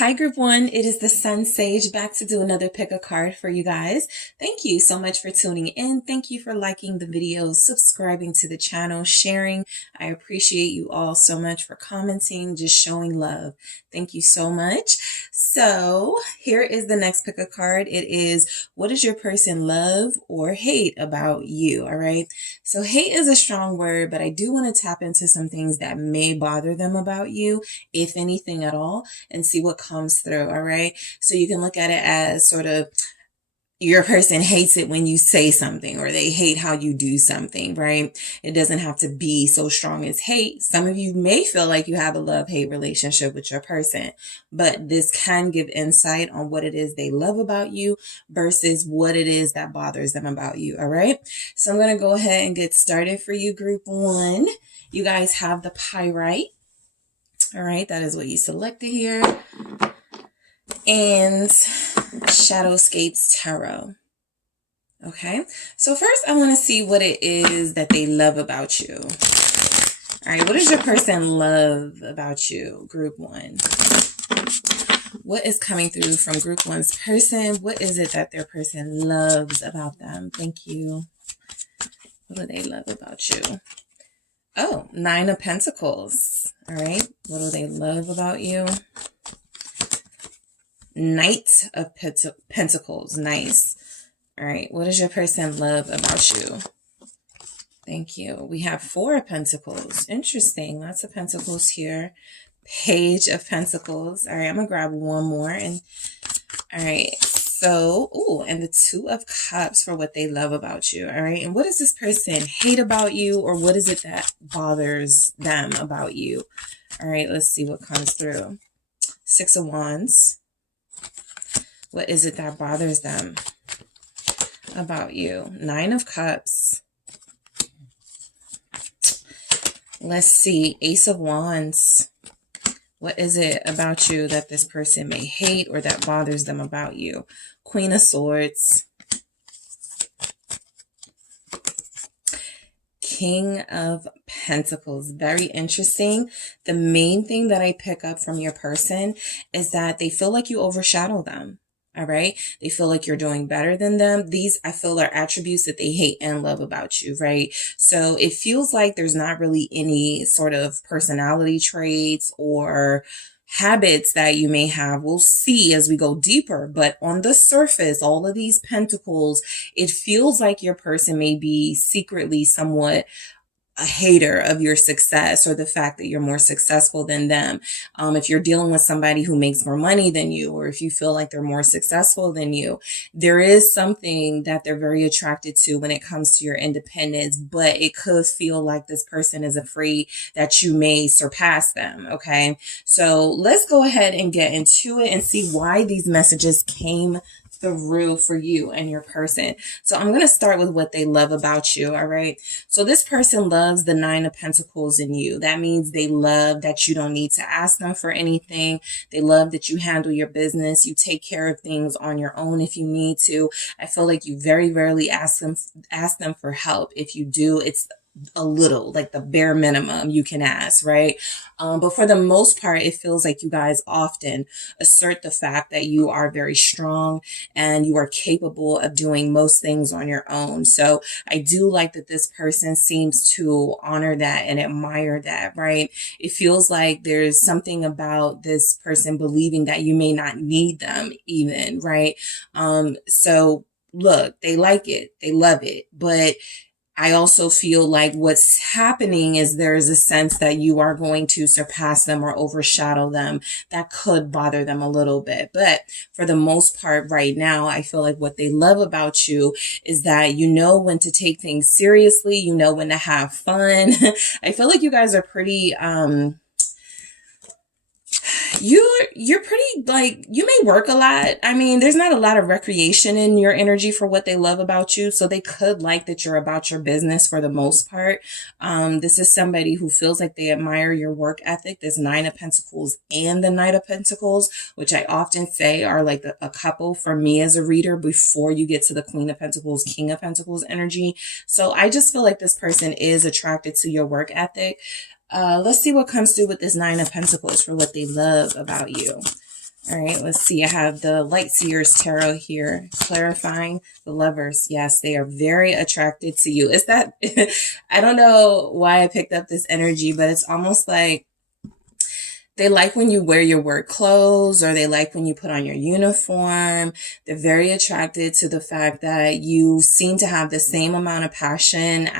Hi, group one. It is the Sun Sage back to do another pick a card for you guys. Thank you so much for tuning in. Thank you for liking the videos, subscribing to the channel, sharing. I appreciate you all so much for commenting, just showing love. Thank you so much. So here is the next pick a card. It is, what does your person love or hate about you? All right. So hate is a strong word, but I do want to tap into some things that may bother them about you, if anything at all, and see what comes through. All right. So you can look at it as sort of your person hates it when you say something, or they hate how you do something, right? It doesn't have to be so strong as hate. Some of you may feel like you have a love-hate relationship with your person, but this can give insight on what it is they love about you versus what it is that bothers them about you. All right. So I'm going to go ahead and get started for you, group one. You guys have the pyrite. All right. That is what you selected here. And Shadowscapes Tarot. Okay, so first I want to see what it is that they love about you. All right, what does your person love about you, group one? What is coming through from group one's person? What is it that their person loves about them? Thank you. What do they love about you? Oh, Nine of Pentacles. All right, what do they love about you? Knight of Pentacles. Nice. All right. What does your person love about you? Thank you. We have Four of Pentacles. Interesting. Lots of Pentacles here. Page of Pentacles. All right. I'm going to grab one more. And all right. So, oh, and the Two of Cups for what they love about you. All right. And what does this person hate about you, or what is it that bothers them about you? All right. Let's see what comes through. Six of Wands. What is it that bothers them about you? Nine of Cups. Let's see. Ace of Wands. What is it about you that this person may hate or that bothers them about you? Queen of Swords. King of Pentacles. Very interesting. The main thing that I pick up from your person is that they feel like you overshadow them. All right. They feel like you're doing better than them. These, I feel, are attributes that they hate and love about you. Right. So it feels like there's not really any sort of personality traits or habits that you may have. We'll see as we go deeper. But on the surface, all of these pentacles, it feels like your person may be secretly somewhat a hater of your success, or the fact that you're more successful than them. If you're dealing with somebody who makes more money than you, or if you feel like they're more successful than you, there is something that they're very attracted to when it comes to your independence, but it could feel like this person is afraid that you may surpass them. Okay. So let's go ahead and get into it and see why these messages came through for you and your person. So I'm going to start with what they love about you. All right. So this person loves the Nine of Pentacles in you. That means they love that you don't need to ask them for anything. They love that you handle your business. You take care of things on your own if you need to. I feel like you very rarely ask them for help. If you do, it's a little, like the bare minimum you can ask, right? But for the most part, it feels like you guys often assert the fact that you are very strong and you are capable of doing most things on your own. So I do like that this person seems to honor that and admire that, right? It feels like there's something about this person believing that you may not need them even, right? So look, they like it, they love it, but I also feel like what's happening is there is a sense that you are going to surpass them or overshadow them. That could bother them a little bit. But for the most part right now, I feel like what they love about you is that you know when to take things seriously. You know when to have fun. I feel like you guys are pretty, you're pretty, like, you may work a lot. I mean, there's not a lot of recreation in your energy for what they love about you. So they could like that you're about your business for the most part. This is somebody who feels like they admire your work ethic. This Nine of Pentacles and the Knight of Pentacles, which I often say are like a couple for me as a reader before you get to the Queen of Pentacles, King of Pentacles energy. So I just feel like this person is attracted to your work ethic. Let's see what comes through with this Nine of Pentacles for what they love about you. All right, let's see. I have the Light Seers Tarot here, clarifying the Lovers. Yes, they are very attracted to you. Is that, I don't know why I picked up this energy, but it's almost like they like when you wear your work clothes, or they like when you put on your uniform. They're very attracted to the fact that you seem to have the same amount of passion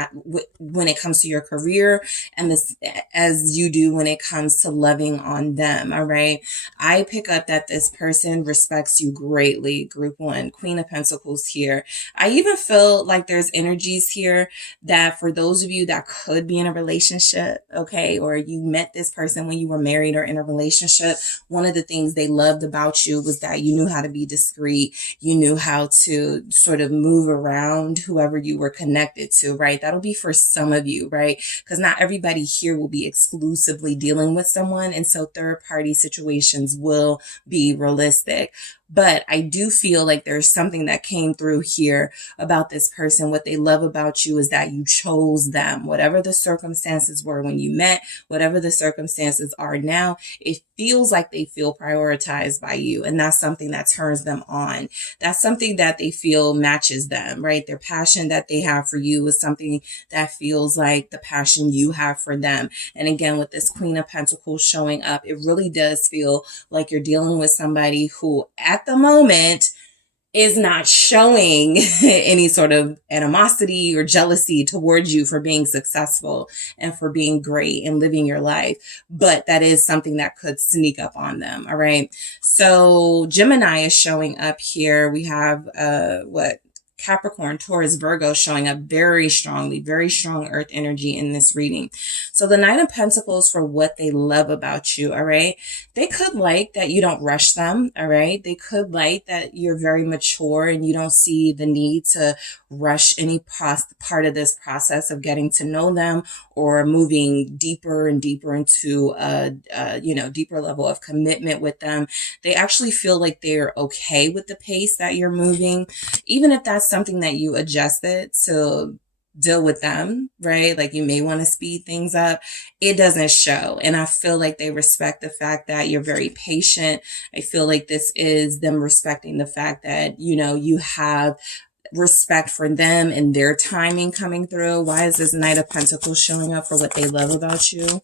when it comes to your career and this as you do when it comes to loving on them. All right. I pick up that this person respects you greatly. Group 1, Queen of Pentacles here. I even feel like there's energies here that for those of you that could be in a relationship, okay, or you met this person when you were married or in a relationship, one of the things they loved about you was that you knew how to be discreet. You knew how to sort of move around whoever you were connected to, right? That'll be for some of you, right? Because not everybody here will be exclusively dealing with someone. And so third party situations will be realistic. But I do feel like there's something that came through here about this person. What they love about you is that you chose them. Whatever the circumstances were when you met, whatever the circumstances are now, it feels like they feel prioritized by you. And that's something that turns them on. That's something that they feel matches them, right? Their passion that they have for you is something that feels like the passion you have for them. And again, with this Queen of Pentacles showing up, it really does feel like you're dealing with somebody who at the moment is not showing any sort of animosity or jealousy towards you for being successful and for being great and living your life. But that is something that could sneak up on them. All right. So Gemini is showing up here. We have, Capricorn, Taurus, Virgo showing up very strongly, very strong earth energy in this reading. So the Knight of Pentacles, for what they love about you, all right? They could like that you don't rush them, all right? They could like that you're very mature and you don't see the need to rush any part of this process of getting to know them or moving deeper and deeper into a deeper level of commitment with them. They actually feel like they're okay with the pace that you're moving, even if that's something that you adjusted to deal with them, right? Like you may want to speed things up. It doesn't show. And I feel like they respect the fact that you're very patient. I feel like this is them respecting the fact that, you have respect for them and their timing coming through. Why is this Knight of Pentacles showing up? For what they love about you.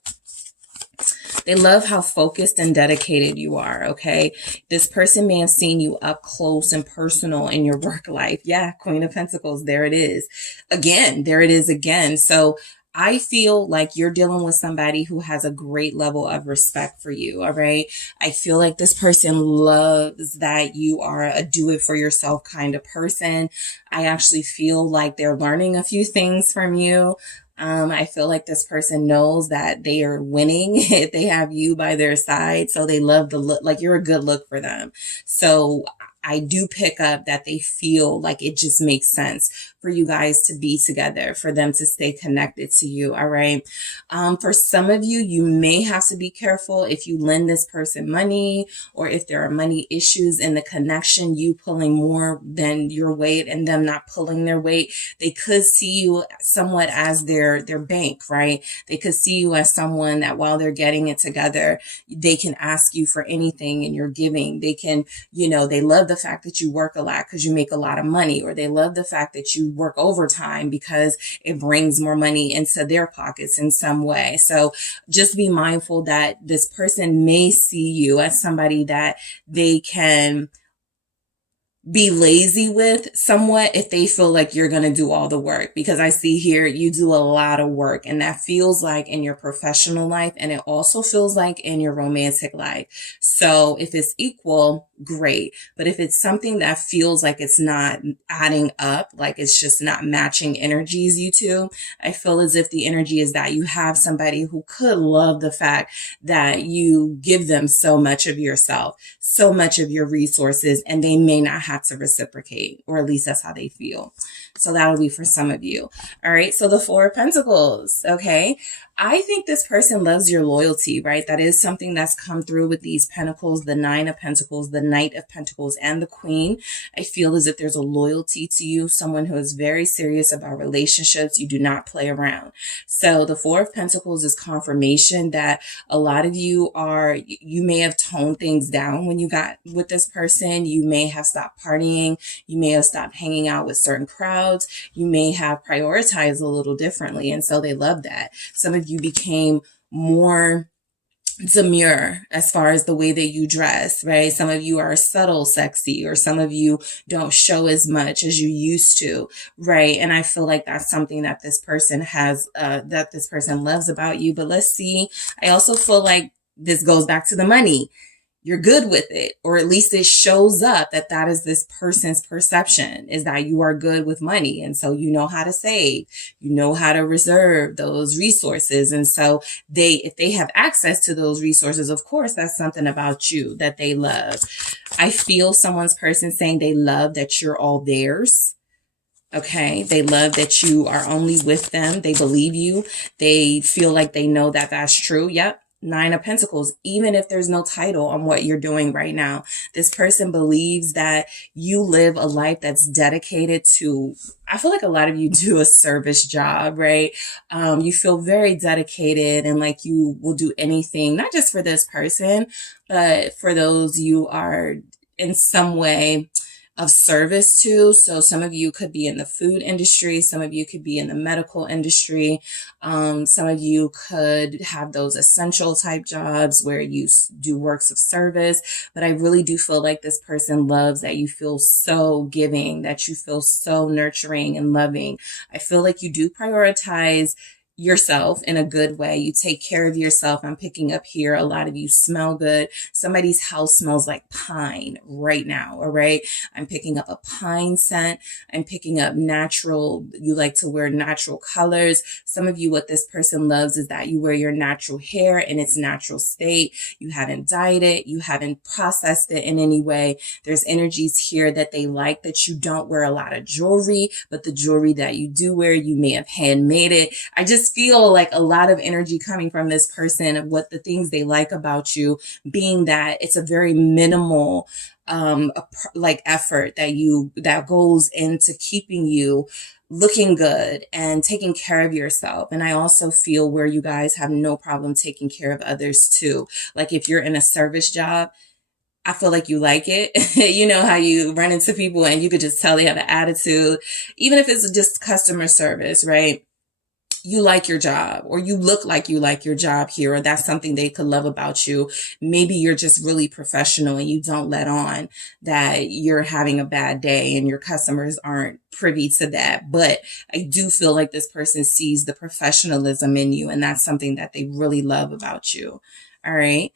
They love how focused and dedicated you are, okay? This person may have seen you up close and personal in your work life. Yeah, Queen of Pentacles, there it is. Again, there it is again. So I feel like you're dealing with somebody who has a great level of respect for you, all right? I feel like this person loves that you are a do-it-for-yourself kind of person. I actually feel like they're learning a few things from you. I feel like this person knows that they are winning if they have you by their side. So they love the look, like you're a good look for them. So I do pick up that they feel like it just makes sense for you guys to be together, for them to stay connected to you. All right. For some of you, you may have to be careful if you lend this person money, or if there are money issues in the connection, you pulling more than your weight and them not pulling their weight. They could see you somewhat as their bank, right? They could see you as someone that while they're getting it together, they can ask you for anything and you're giving. They can, they love the fact that you work a lot because you make a lot of money, or they love the fact that you work overtime because it brings more money into their pockets in some way. So just be mindful that this person may see you as somebody that they can be lazy with somewhat if they feel like you're going to do all the work, because I see here you do a lot of work, and that feels like in your professional life, and it also feels like in your romantic life. So if it's equal, great. But if it's something that feels like it's not adding up, like it's just not matching energies, you two, I feel as if the energy is that you have somebody who could love the fact that you give them so much of yourself, so much of your resources, and they may not have to reciprocate, or at least that's how they feel. So that'll be for some of you. All right. So the Four of Pentacles. Okay. I think this person loves your loyalty, right? That is something that's come through with these pentacles, the Nine of Pentacles, the Knight of Pentacles, and the Queen. I feel as if there's a loyalty to you, someone who is very serious about relationships. You do not play around. So the Four of Pentacles is confirmation that a lot of you may have toned things down when you got with this person. You may have stopped partying. You may have stopped hanging out with certain crowds. You may have prioritized a little differently. And so they love that. Some of you became more demure as far as the way that you dress, right? Some of you are subtle sexy, or some of you don't show as much as you used to, right? And I feel like that's something that this person has, that this person loves about you. But let's see. I also feel like this goes back to the money. You're good with it, or at least it shows up that that is this person's perception, is that you are good with money. And so you know how to save, you know how to reserve those resources. And so if they have access to those resources, of course, that's something about you that they love. I feel someone's person saying they love that you're all theirs. Okay. They love that you are only with them. They believe you. They feel like they know that that's true. Yep. Nine of Pentacles, even if there's no title on what you're doing right now, this person believes that you live a life that's dedicated to, I feel like a lot of you do a service job, right? You feel very dedicated and like you will do anything, not just for this person, but for those you are in some way of service to. So some of you could be in the food industry. Some of you could be in the medical industry. Some of you could have those essential type jobs where you do works of service. But I really do feel like this person loves that you feel so giving, that you feel so nurturing and loving. I feel like you do prioritize yourself in a good way. You take care of yourself. I'm picking up here. A lot of you smell good. Somebody's house smells like pine right now. All right. I'm picking up a pine scent. I'm picking up natural. You like to wear natural colors. Some of you, what this person loves is that you wear your natural hair in its natural state. You haven't dyed it. You haven't processed it in any way. There's energies here that they like, that you don't wear a lot of jewelry, but the jewelry that you do wear, you may have handmade it. I just feel like a lot of energy coming from this person of what the things they like about you, being that it's a very minimal like effort that goes into keeping you looking good and taking care of yourself. And I also feel where you guys have no problem taking care of others too. Like if you're in a service job, I feel like you like it. You know how you run into people and you could just tell they have an attitude, even if it's just customer service, right? You like your job, or you look like you like your job here, or that's something they could love about you. Maybe you're just really professional and you don't let on that you're having a bad day, and your customers aren't privy to that. But I do feel like this person sees the professionalism in you, and that's something that they really love about you. All right.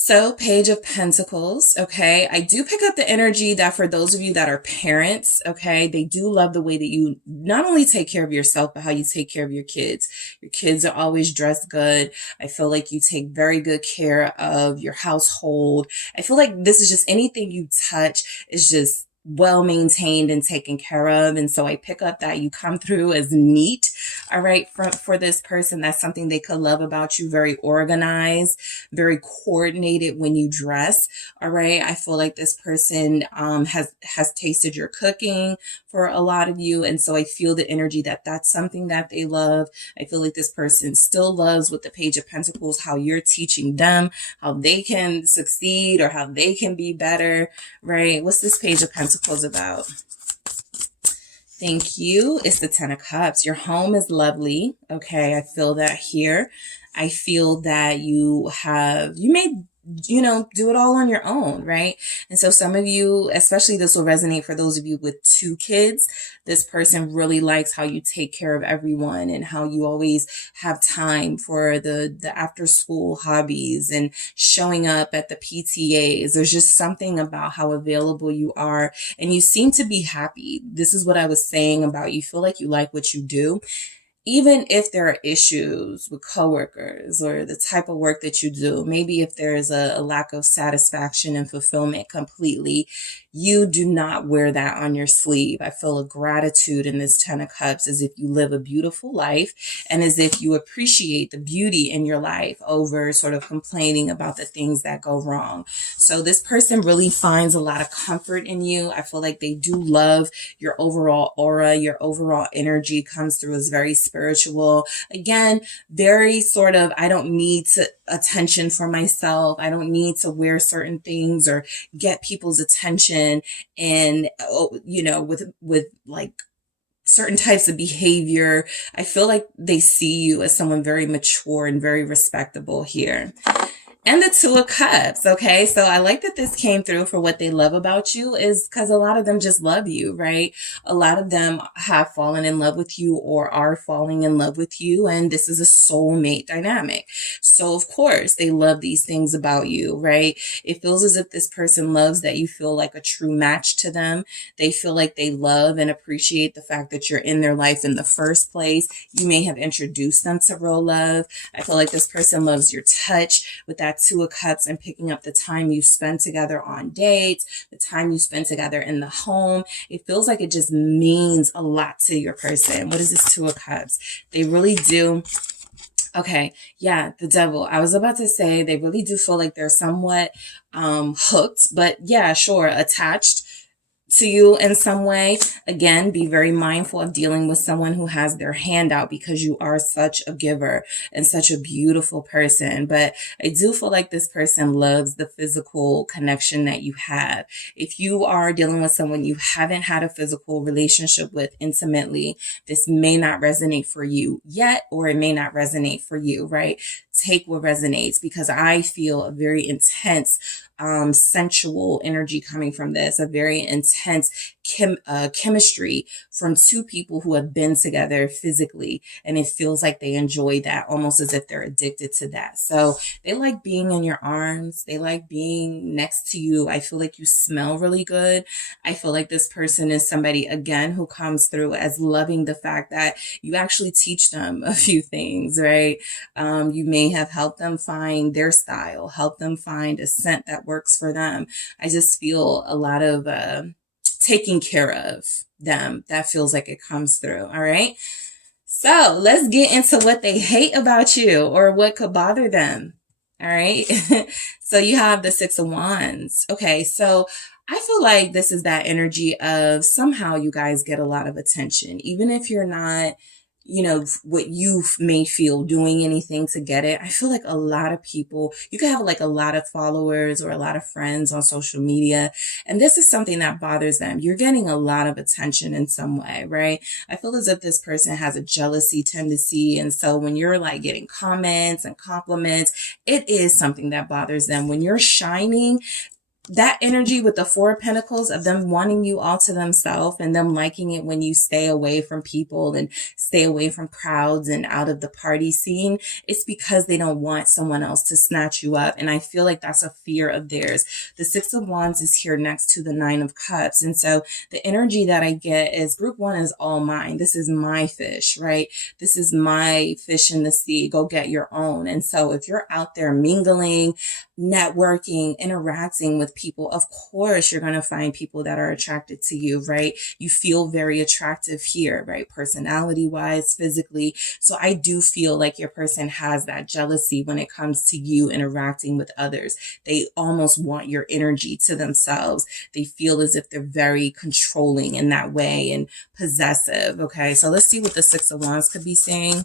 So Page of Pentacles, okay, I do pick up the energy that for those of you that are parents, okay, they do love the way that you not only take care of yourself, but how you take care of your kids. Your kids are always dressed good. I feel like you take very good care of your household. I feel like this is just anything you touch is just well maintained and taken care of. And so I pick up that you come through as neat. All right. For this person, that's something they could love about you. Very organized, very coordinated when you dress. All right. I feel like this person has tasted your cooking for a lot of you. And so I feel the energy that that's something that they love. I feel like this person still loves with the Page of Pentacles, how you're teaching them how they can succeed or how they can be better. Right. What's this Page of Pentacles about? Thank you. It's the Ten of Cups. Your home is lovely. Okay. I feel that here. I feel that you may, do it all on your own, right? And so some of you, especially this will resonate for those of you with 2 kids. This person really likes how you take care of everyone and how you always have time for the after school hobbies and showing up at the PTAs. There's just something about how available you are, and you seem to be happy. This is what I was saying about you feel like you like what you do. even if there are issues with coworkers or the type of work that you do, maybe if there is a lack of satisfaction and fulfillment completely, you do not wear that on your sleeve. I feel a gratitude in this 10 of Cups as if you live a beautiful life and as if you appreciate the beauty in your life over sort of complaining about the things that go wrong. So this person really finds a lot of comfort in you. I feel like they do love your overall aura. Your overall energy comes through as very spiritual. Again, very sort of, I don't need attention for myself. I don't need to wear certain things or get people's attention. And, you know, with like certain types of behavior, I feel like they see you as someone very mature and very respectable here. And the Two of Cups, okay? So I like that this came through for what they love about you is because a lot of them just love you, right? A lot of them have fallen in love with you or are falling in love with you, and this is a soulmate dynamic. So of course, they love these things about you, right? It feels as if this person loves that you feel like a true match to them. They feel like they love and appreciate the fact that you're in their life in the first place. You may have introduced them to real love. I feel like this person loves your touch with that Two of Cups and picking up the time you spend together on dates, the time you spend together in the home. It feels like it just means a lot to your person. What is this Two of Cups? They really do. Okay, yeah, the Devil. I was about to say they really do feel like they're somewhat hooked, but yeah, sure, attached to you in some way. Again, be very mindful of dealing with someone who has their hand out because you are such a giver and such a beautiful person. But I do feel like this person loves the physical connection that you have. If you are dealing with someone you haven't had a physical relationship with intimately, this may not resonate for you yet, or it may not resonate for you, right? Take what resonates, because I feel a very intense sensual energy coming from this, a very intense chemistry from two people who have been together physically, and it feels like they enjoy that, almost as if they're addicted to that. So they like being in your arms, they like being next to you. I feel like you smell really good. I feel like this person is somebody, again, who comes through as loving the fact that you actually teach them a few things, right? You may have helped them find their style, help them find a scent that works for them. I just feel a lot of taking care of them. That feels like it comes through. All right. So let's get into what they hate about you or what could bother them. All right. So you have the Six of Wands. Okay. So I feel like this is that energy of somehow you guys get a lot of attention, even if you're not, you know, what you may feel doing anything to get it. I feel like a lot of people, you can have like a lot of followers or a lot of friends on social media, and this is something that bothers them. You're getting a lot of attention in some way, right? I feel as if this person has a jealousy tendency, and so when you're like getting comments and compliments, it is something that bothers them. When you're shining, that energy with the Four of Pentacles of them wanting you all to themselves and them liking it when you stay away from people and stay away from crowds and out of the party scene, it's because they don't want someone else to snatch you up. And I feel like that's a fear of theirs. The Six of Wands is here next to the Nine of Cups. And so the energy that I get is group one is all mine. This is my fish, right? This is my fish in the sea. Go get your own. And so if you're out there mingling, networking, interacting with people, of course, you're going to find people that are attracted to you, right? You feel very attractive here, right? Personality wise, physically. So I do feel like your person has that jealousy when it comes to you interacting with others. They almost want your energy to themselves. They feel as if they're very controlling in that way and possessive. Okay. So let's see what the Six of Wands could be saying.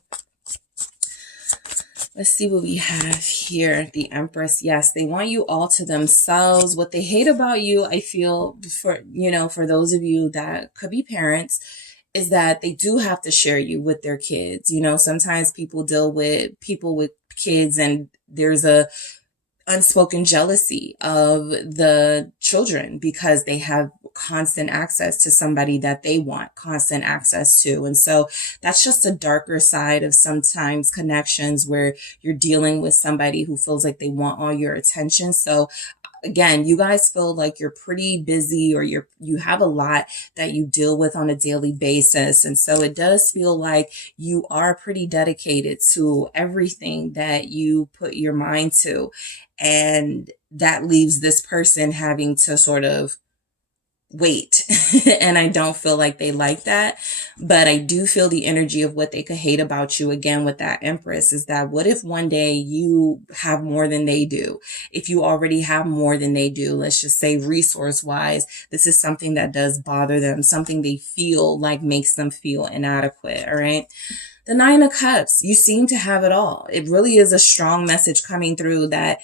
Let's see what we have here. The Empress. Yes, they want you all to themselves. What they hate about you, I feel, for those of you that could be parents, is that they do have to share you with their kids. You know, sometimes people deal with people with kids and there's a unspoken jealousy of the children because they have constant access to somebody that they want constant access to. And so that's just a darker side of sometimes connections where you're dealing with somebody who feels like they want all your attention. So again, you guys feel like you're pretty busy, or you have a lot that you deal with on a daily basis. And so it does feel like you are pretty dedicated to everything that you put your mind to. And that leaves this person having to sort of wait. And I don't feel like they like that. But I do feel the energy of what they could hate about you, again, with that Empress, is that what if one day you have more than they do? If you already have more than they do, let's just say resource wise, this is something that does bother them, something they feel like makes them feel inadequate. All right. The Nine of Cups, you seem to have it all. It really is a strong message coming through that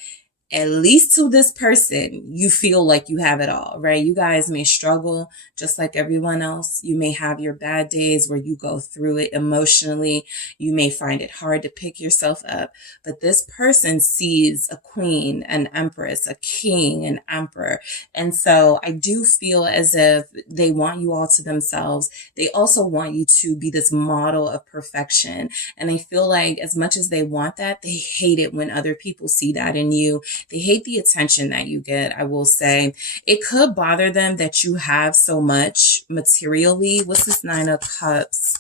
at least to this person, you feel like you have it all, right? You guys may struggle just like everyone else. You may have your bad days where you go through it emotionally. You may find it hard to pick yourself up, but this person sees a queen, an empress, a king, an emperor. And so I do feel as if they want you all to themselves. They also want you to be this model of perfection. And I feel like as much as they want that, they hate it when other people see that in you. They hate the attention that you get, I will say. It could bother them that you have so much materially. What's this Nine of Cups?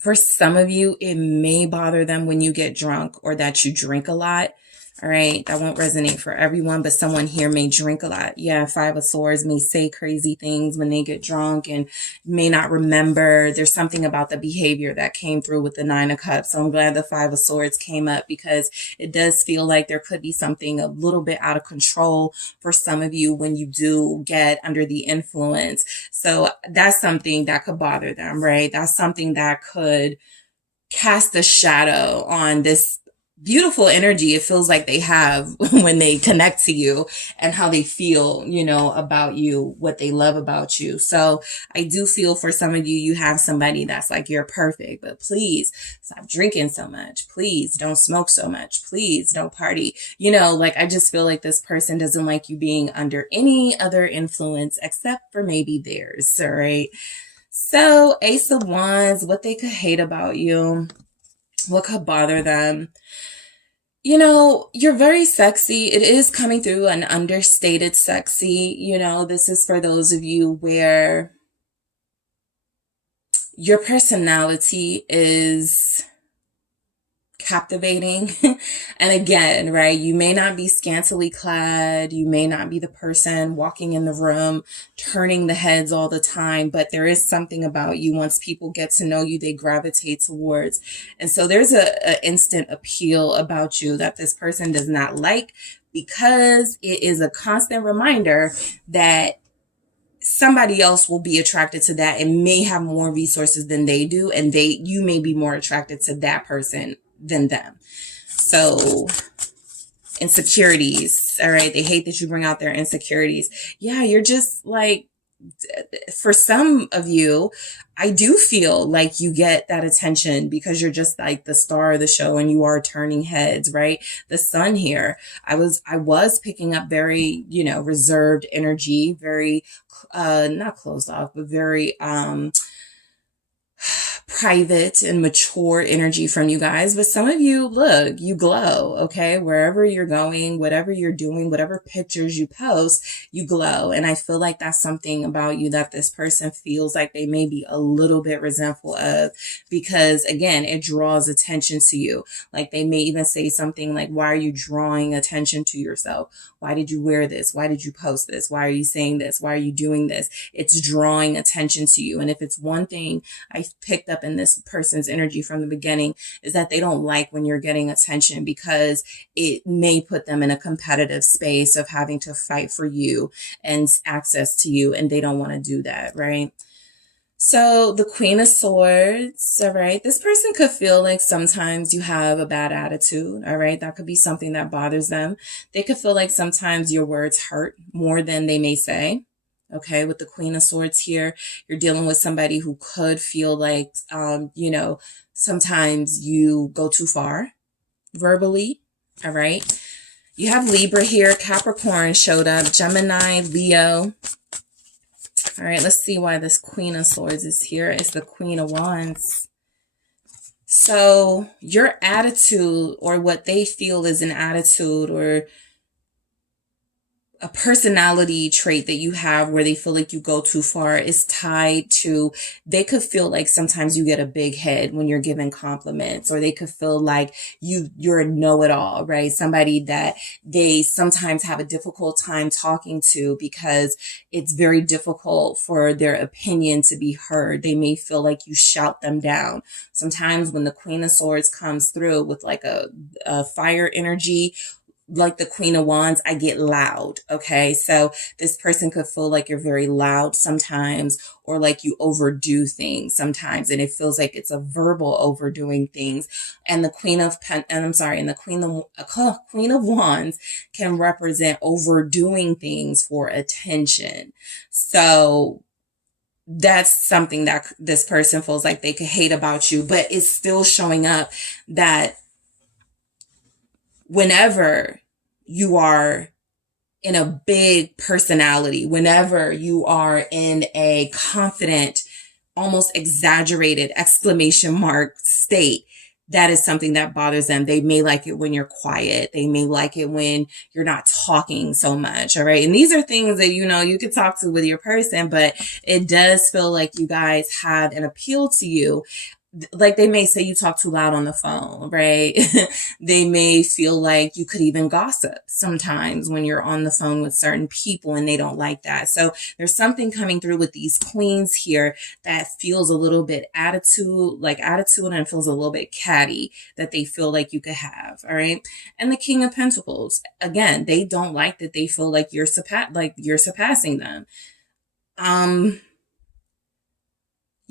For some of you, it may bother them when you get drunk or that you drink a lot. All right, that won't resonate for everyone, but someone here may drink a lot. Yeah, Five of Swords may say crazy things when they get drunk and may not remember. There's something about the behavior that came through with the Nine of Cups. So I'm glad the Five of Swords came up, because it does feel like there could be something a little bit out of control for some of you when you do get under the influence. So that's something that could bother them, right? That's something that could cast a shadow on this beautiful energy it feels like they have when they connect to you, and how they feel, about you, what they love about you. So I do feel for some of you, you have somebody that's like, you're perfect, but please stop drinking so much. Please don't smoke so much. Please don't party. I just feel like this person doesn't like you being under any other influence except for maybe theirs. All right. So Ace of Wands, what they could hate about you, what could bother them. You're very sexy. It is coming through an understated sexy. This is for those of you where your personality is captivating. And again, right, you may not be scantily clad. You may not be the person walking in the room, turning the heads all the time, but there is something about you. Once people get to know you, they gravitate towards. And so there's a instant appeal about you that this person does not like, because it is a constant reminder that somebody else will be attracted to that and may have more resources than they do. And you may be more attracted to that person than them. So insecurities. All right. They hate that you bring out their insecurities. Yeah. You're just like, for some of you, I do feel like you get that attention because you're just like the star of the show and you are turning heads, right? The sun here, I was picking up very, reserved energy, very, not closed off, but very, private and mature energy from you guys. But some of you, look, you glow, okay? Wherever you're going, whatever you're doing, whatever pictures you post, you glow. And I feel like that's something about you that this person feels like they may be a little bit resentful of, because again, it draws attention to you. Like they may even say something like, why are you drawing attention to yourself? Why did you wear this? Why did you post this? Why are you saying this? Why are you doing this? It's drawing attention to you. And if it's one thing I picked up in this person's energy from the beginning, is that they don't like when you're getting attention, because it may put them in a competitive space of having to fight for you and access to you. And they don't want to do that, right? So the Queen of Swords, all right, this person could feel like sometimes you have a bad attitude, all right? That could be something that bothers them. They could feel like sometimes your words hurt more than they may say. Okay, with the Queen of Swords here, you're dealing with somebody who could feel like, sometimes you go too far verbally, all right? You have Libra here, Capricorn showed up, Gemini, Leo. All right, let's see why this Queen of Swords is here. It's the Queen of Wands. So your attitude, or what they feel is an attitude, or a personality trait that you have where they feel like you go too far is tied to, they could feel like sometimes you get a big head when you're giving compliments, or they could feel like you're a know-it-all, right? Somebody that they sometimes have a difficult time talking to because it's very difficult for their opinion to be heard. They may feel like you shout them down. Sometimes when the Queen of Swords comes through with like a fire energy, like the Queen of Wands, I get loud. Okay. So this person could feel like you're very loud sometimes, or like you overdo things sometimes. And it feels like it's a verbal overdoing things. And the Queen of Queen of Wands can represent overdoing things for attention. So that's something that this person feels like they could hate about you, but it's still showing up that whenever you are in a big personality, whenever you are in a confident, almost exaggerated exclamation mark state, that is something that bothers them. They may like it when you're quiet. They may like it when you're not talking so much. All right. And these are things that, you could talk to with your person, but it does feel like you guys have an appeal to you. Like they may say you talk too loud on the phone, right? They may feel like you could even gossip sometimes when you're on the phone with certain people, and they don't like that. So there's something coming through with these queens here that feels a little bit attitude, and feels a little bit catty that they feel like you could have. All right. And the King of Pentacles, again, they don't like that. They feel like you're surpassing them.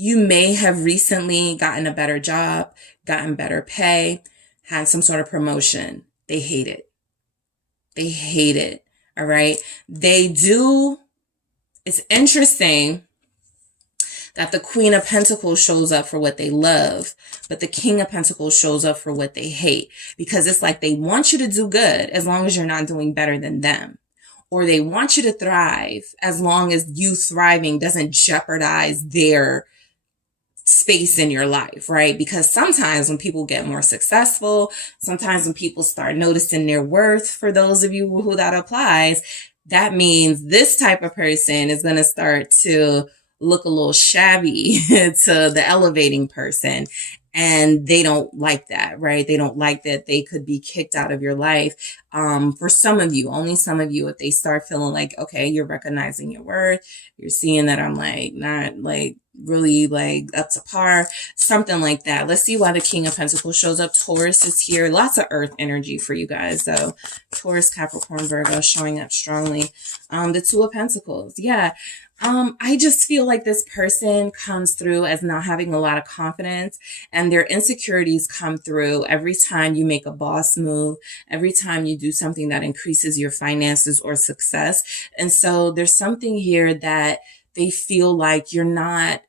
You may have recently gotten a better job, gotten better pay, had some sort of promotion. They hate it. They hate it. All right. They do. It's interesting that the Queen of Pentacles shows up for what they love, but the King of Pentacles shows up for what they hate, because it's like they want you to do good as long as you're not doing better than them. Or they want you to thrive as long as you thriving doesn't jeopardize their space in your life, right? Because sometimes when people get more successful, sometimes when people start noticing their worth, for those of you who that applies, that means this type of person is going to start to look a little shabby to the elevating person. And they don't like that, right? They don't like that they could be kicked out of your life. For some of you, only some of you, if they start feeling like, okay, you're recognizing your worth, you're seeing that I'm like, not like really like up to par, something like that. Let's see why the King of Pentacles shows up. Taurus is here. Lots of earth energy for you guys. So Taurus, Capricorn, Virgo showing up strongly. The Two of Pentacles. Yeah. I just feel like this person comes through as not having a lot of confidence, and their insecurities come through every time you make a boss move, every time you do something that increases your finances or success. And so there's something here that they feel like you're not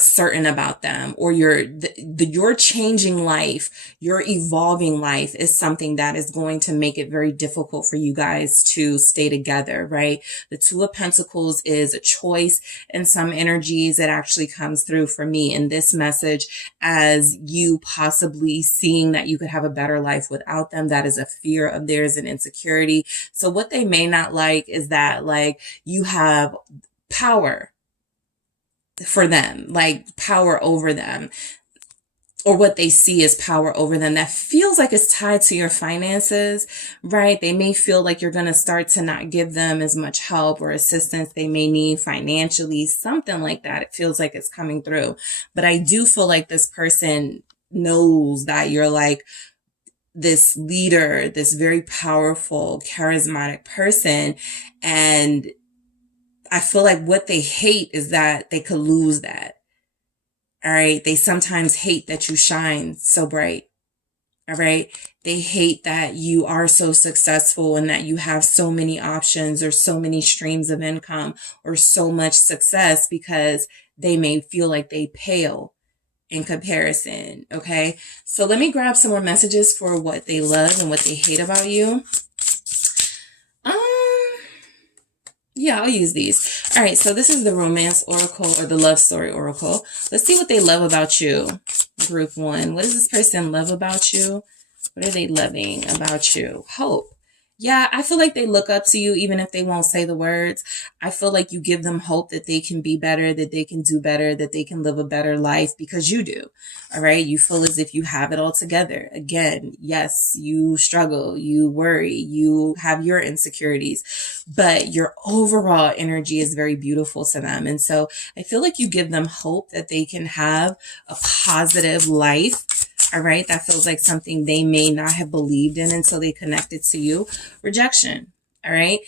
certain about them, or your changing life, your evolving life is something that is going to make it very difficult for you guys to stay together, right? The Two of Pentacles is a choice in some energies. It actually comes through for me in this message as you possibly seeing that you could have a better life without them. That is a fear of theirs, an insecurity. So what they may not like is that like you have power for them, like power over them, or what they see as power over them that feels like it's tied to your finances, right? They may feel like you're going to start to not give them as much help or assistance they may need financially, something like that. It feels like it's coming through. But I do feel like this person knows that you're like this leader, this very powerful, charismatic person, and I feel like what they hate is that they could lose that. All right. They sometimes hate that you shine so bright. All right. They hate that you are so successful and that you have so many options or so many streams of income or so much success, because they may feel like they pale in comparison. Okay. So let me grab some more messages for what they love and what they hate about you. Yeah, I'll use these. All right, so this is the Romance Oracle, or the Love Story Oracle. Let's see what they love about you. Group 1. What does this person love about you? What are they loving about you? Hope. Yeah, I feel like they look up to you even if they won't say the words. I feel like you give them hope that they can be better, that they can do better, that they can live a better life because you do. All right. You feel as if you have it all together. Again, yes, you struggle, you worry, you have your insecurities, but your overall energy is very beautiful to them. And so I feel like you give them hope that they can have a positive life. All right. That feels like something they may not have believed in until they connected to you. Rejection. All right.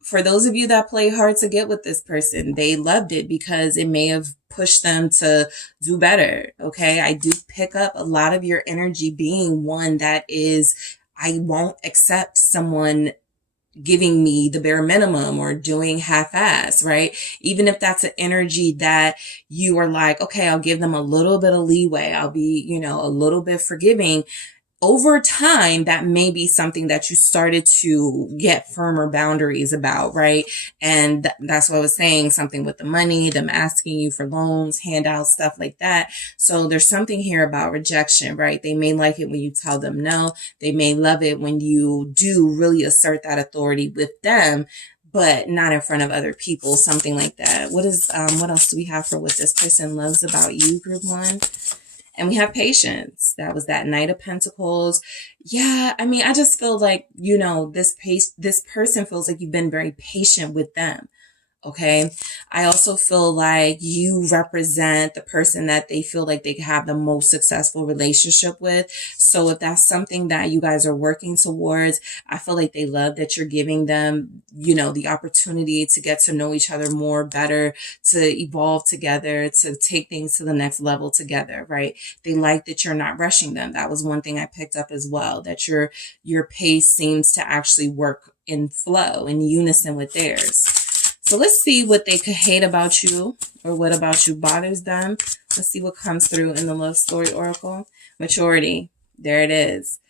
For those of you that play hard to get with this person, they loved it because it may have pushed them to do better. Okay. I do pick up a lot of your energy being one that is, I won't accept someone giving me the bare minimum or doing half-ass, right? Even if that's an energy that you are like, okay, I'll give them a little bit of leeway. I'll be, a little bit forgiving. Over time, that may be something that you started to get firmer boundaries about, right? And that's what I was saying, something with the money, them asking you for loans, handouts, stuff like that. So there's something here about rejection, right? They may like it when you tell them no. They may love it when you do really assert that authority with them, but not in front of other people, something like that. What else do we have for what this person loves about you, group one? And we have patience. That was that Knight of Pentacles. Yeah, I mean, I just feel like, this person feels like you've been very patient with them. Okay. I also feel like you represent the person that they feel like they have the most successful relationship with. So if that's something that you guys are working towards, I feel like they love that you're giving them, the opportunity to get to know each other more, better, to evolve together, to take things to the next level together, right? They like that you're not rushing them. That was one thing I picked up as well, that your pace seems to actually work in flow, in unison with theirs. So let's see what they could hate about you or what about you bothers them. Let's see what comes through in the love story oracle. Maturity. There it is.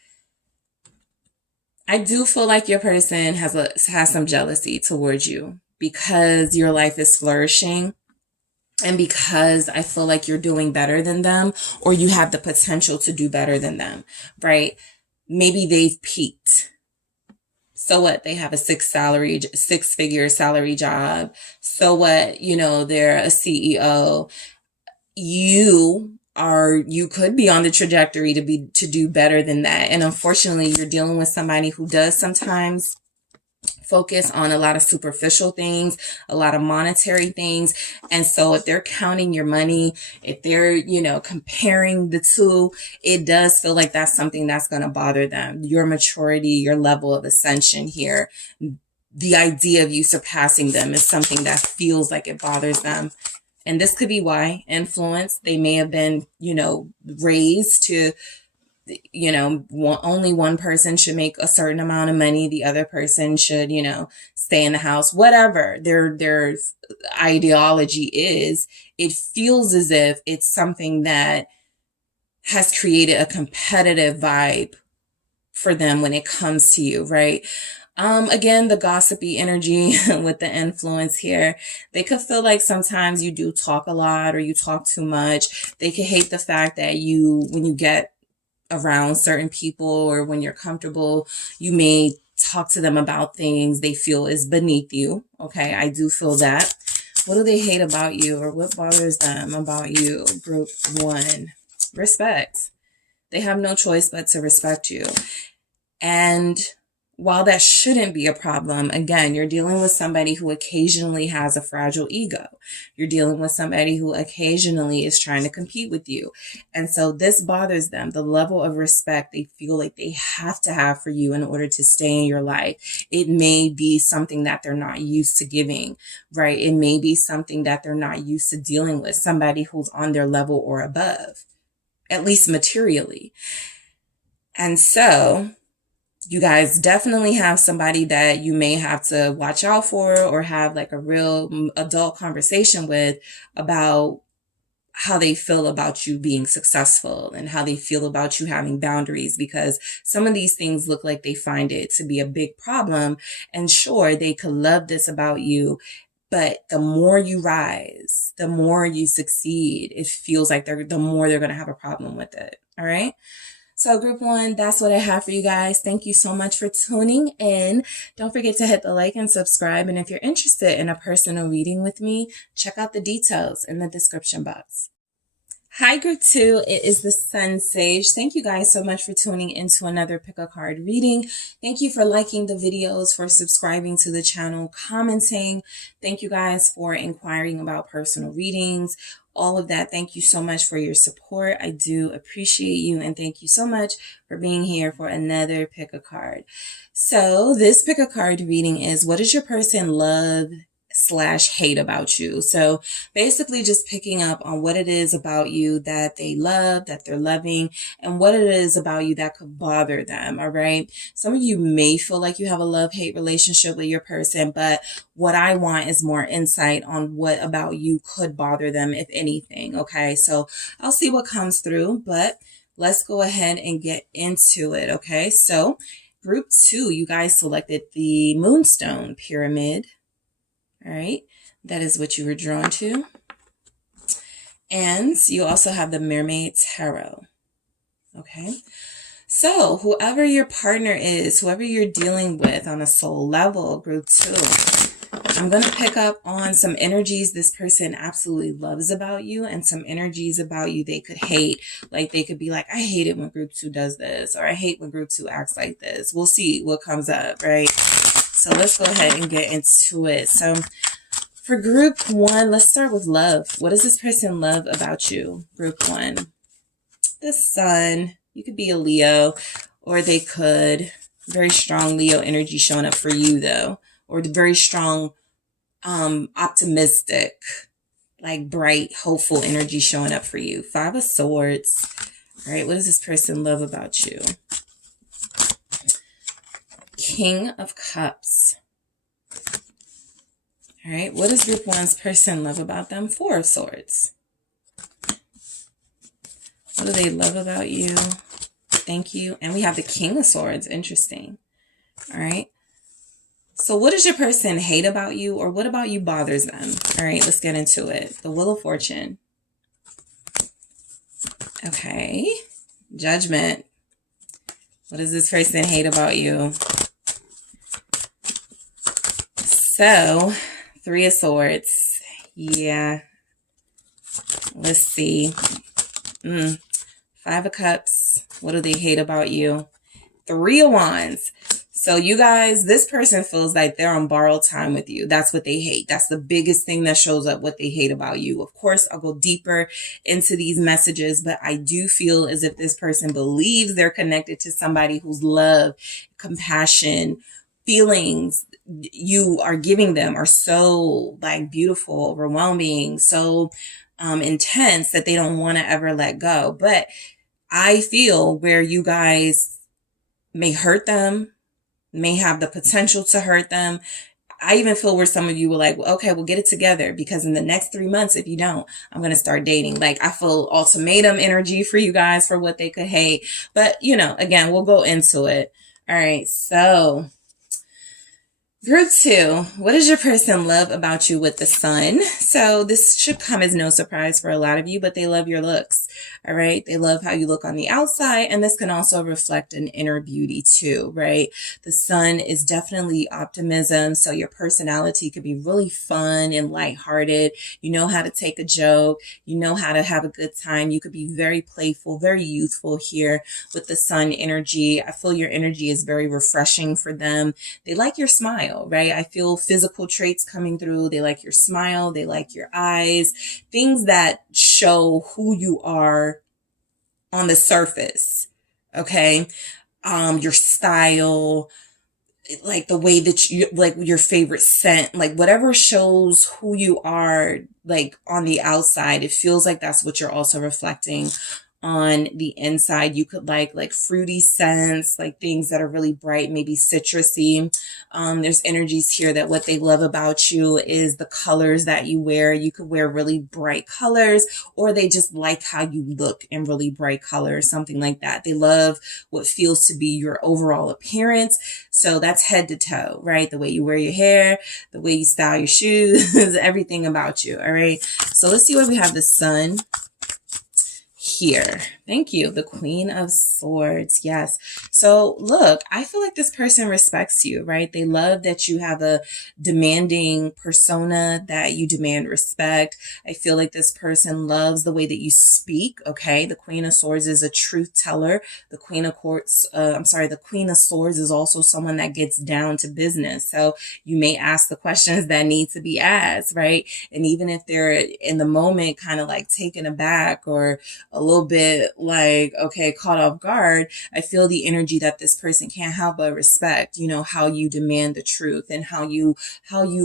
I do feel like your person has some jealousy towards you because your life is flourishing and because I feel like you're doing better than them or you have the potential to do better than them, right? Maybe they've peaked. So what? They have a six-figure salary job. So what? They're a CEO. You could be on the trajectory to do better than that. And unfortunately, you're dealing with somebody who does sometimes focus on a lot of superficial things, a lot of monetary things. And so if they're counting your money, if they're, comparing the two, it does feel like that's something that's going to bother them. Your maturity, your level of ascension here, the idea of you surpassing them is something that feels like it bothers them. And this could be why influence. They may have been, raised to, only one person should make a certain amount of money. The other person should, stay in the house, whatever their ideology is. It feels as if it's something that has created a competitive vibe for them when it comes to you, right? Again, the gossipy energy with the influence here. They could feel like sometimes you do talk a lot or you talk too much. They could hate the fact that when you get around certain people or when you're comfortable, you may talk to them about things they feel is beneath you. Okay, I do feel that. What do they hate about you or what bothers them about you? Group one, respect. They have no choice but to respect you. And while that shouldn't be a problem, again, you're dealing with somebody who occasionally has a fragile ego. You're dealing with somebody who occasionally is trying to compete with you. And so this bothers them. The level of respect they feel like they have to have for you in order to stay in your life. It may be something that they're not used to giving, right? It may be something that they're not used to dealing with, somebody who's on their level or above, at least materially. And so you guys definitely have somebody that you may have to watch out for or have like a real adult conversation with about how they feel about you being successful and how they feel about you having boundaries, because some of these things look like they find it to be a big problem. And sure, they could love this about you, but the more you rise, the more you succeed, it feels like the more they're going to have a problem with it. All right. So group one, that's what I have for you guys. Thank you so much for tuning in. Don't forget to hit the like and subscribe. And if you're interested in a personal reading with me, check out the details in the description box. Hi group two, it is the SunSage. Thank you guys so much for tuning into another pick a card reading. Thank you for liking the videos, for subscribing to the channel, commenting. Thank you guys for inquiring about personal readings. All of that. Thank you so much for your support. I do appreciate you, and thank you so much for being here for another pick a card. So this pick a card reading is, what does your person love / hate about you? So basically just picking up on what it is about you that they love, that they're loving, and what it is about you that could bother them. All right. Some of you may feel like you have a love-hate relationship with your person, but what I want is more insight on what about you could bother them, if anything. Okay. So I'll see what comes through, but let's go ahead and get into it. Okay. So group two, you guys selected the Moonstone Pyramid. All right, that is what you were drawn to. And you also have the Mermaid Tarot. Okay, so whoever your partner is, whoever you're dealing with on a soul level, group two, I'm going to pick up on some energies this person absolutely loves about you and some energies about you they could hate. Like they could be like, I hate it when group two does this, or I hate when group two acts like this. We'll see what comes up, right? So let's go ahead and get into it. So for group one, let's start with love. What does this person love about you? Group one, the Sun. You could be a Leo, or they could, very strong Leo energy showing up for you though, or the very strong, optimistic, like bright, hopeful energy showing up for you. 5 of Swords. All right. What does this person love about you? King of Cups. All right. What does group one's person love about them? 4 of Swords. What do they love about you? Thank you. And we have the King of Swords. Interesting. All right. So what does your person hate about you, or what about you bothers them? All right. Let's get into it. The Wheel of Fortune. Okay. Judgment. What does this person hate about you? So, 3 of Swords. Yeah. Let's see. 5 of Cups. What do they hate about you? 3 of Wands. So you guys, this person feels like they're on borrowed time with you. That's what they hate. That's the biggest thing that shows up, what they hate about you. Of course, I'll go deeper into these messages, but I do feel as if this person believes they're connected to somebody whose love, compassion, feelings you are giving them are so like beautiful, overwhelming, so intense that they don't want to ever let go. But I feel where you guys may hurt them, may have the potential to hurt them. I even feel where some of you were like, well, okay, we'll get it together, because in the next 3 months, if you don't, I'm going to start dating. Like I feel ultimatum energy for you guys for what they could hate. But, you know, again, we'll go into it. All right. So group two, what does your person love about you with the Sun? So this should come as no surprise for a lot of you, but they love your looks. All right. They love how you look on the outside. And this can also reflect an inner beauty too, right? The Sun is definitely optimism. So your personality could be really fun and lighthearted. You know how to take a joke. You know how to have a good time. You could be very playful, very youthful here with the Sun energy. I feel your energy is very refreshing for them. They like your smile, right? I feel physical traits coming through. They like your smile. They like your eyes, things that show who you are on the surface. Okay. Your style, like the way that you, like your favorite scent, like whatever shows who you are, like on the outside, it feels like that's what you're also reflecting on the inside. You could like fruity scents, like things that are really bright, maybe citrusy. There's energies here that what they love about you is the colors that you wear. You could wear really bright colors, or they just like how you look in really bright colors, something like that. They love what feels to be your overall appearance. So that's head to toe, right? The way you wear your hair, the way you style your shoes, everything about you. All right. So let's see where we have the Sun here. Thank you. The Queen of Swords. Yes. So look, I feel like this person respects you, right? They love that you have a demanding persona, that you demand respect. I feel like this person loves the way that you speak. Okay. The Queen of Swords is a truth teller. The the Queen of Swords is also someone that gets down to business. So you may ask the questions that need to be asked, right? And even if they're in the moment kind of like taken aback or a little bit like, okay, caught off guard, I feel the energy that this person can't help but respect, you know, how you demand the truth and how you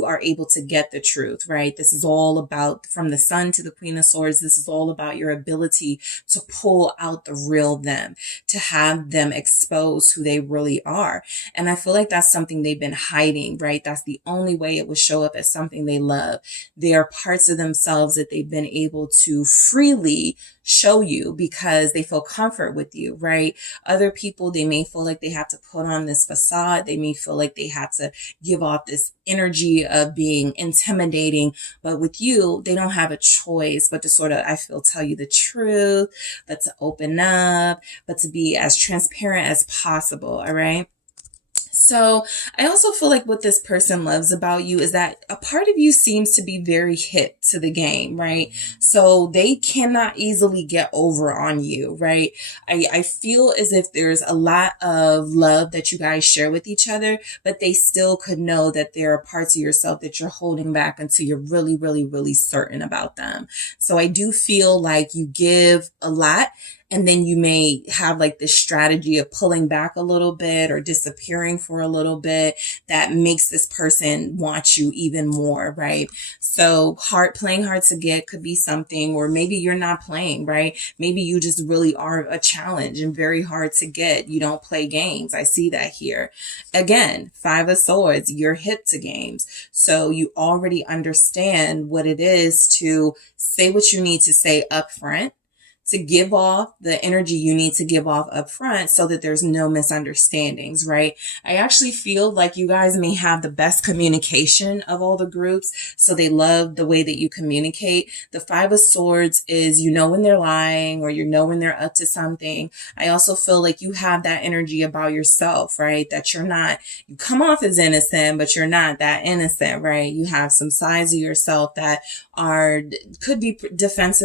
are able to get the truth, right? This is all about, from the Sun to the Queen of Swords, this is all about your ability to pull out the real them, to have them expose who they really are. And I feel like that's something they've been hiding, right? That's the only way it would show up as something they love. There are parts of themselves that they've been able to freely show you because they feel comfort with you, right? Other people, they may feel like they have to put on this facade. They may feel like they have to give off this energy of being intimidating. But with you, they don't have a choice but to sort of, I feel, tell you the truth, but to open up, but to be as transparent as possible. All right. So I also feel like what this person loves about you is that a part of you seems to be very hip to the game, right? So they cannot easily get over on you, right? I feel as if there's a lot of love that you guys share with each other, but they still could know that there are parts of yourself that you're holding back until you're really, really, really certain about them. So I do feel like you give a lot, and then you may have like this strategy of pulling back a little bit or disappearing for a little bit that makes this person want you even more, right? So playing hard to get could be something, or maybe you're not playing, right? Maybe you just really are a challenge and very hard to get. You don't play games. I see that here. Again, Five of Swords, you're hip to games. So you already understand what it is to say what you need to say up front, to give off the energy you need to give off up front so that there's no misunderstandings, right? I actually feel like you guys may have the best communication of all the groups, so they love the way that you communicate. The Five of Swords is, you know when they're lying or you know when they're up to something. I also feel like you have that energy about yourself, right? That you're not, you come off as innocent, but you're not that innocent, right? You have some sides of yourself that could be defense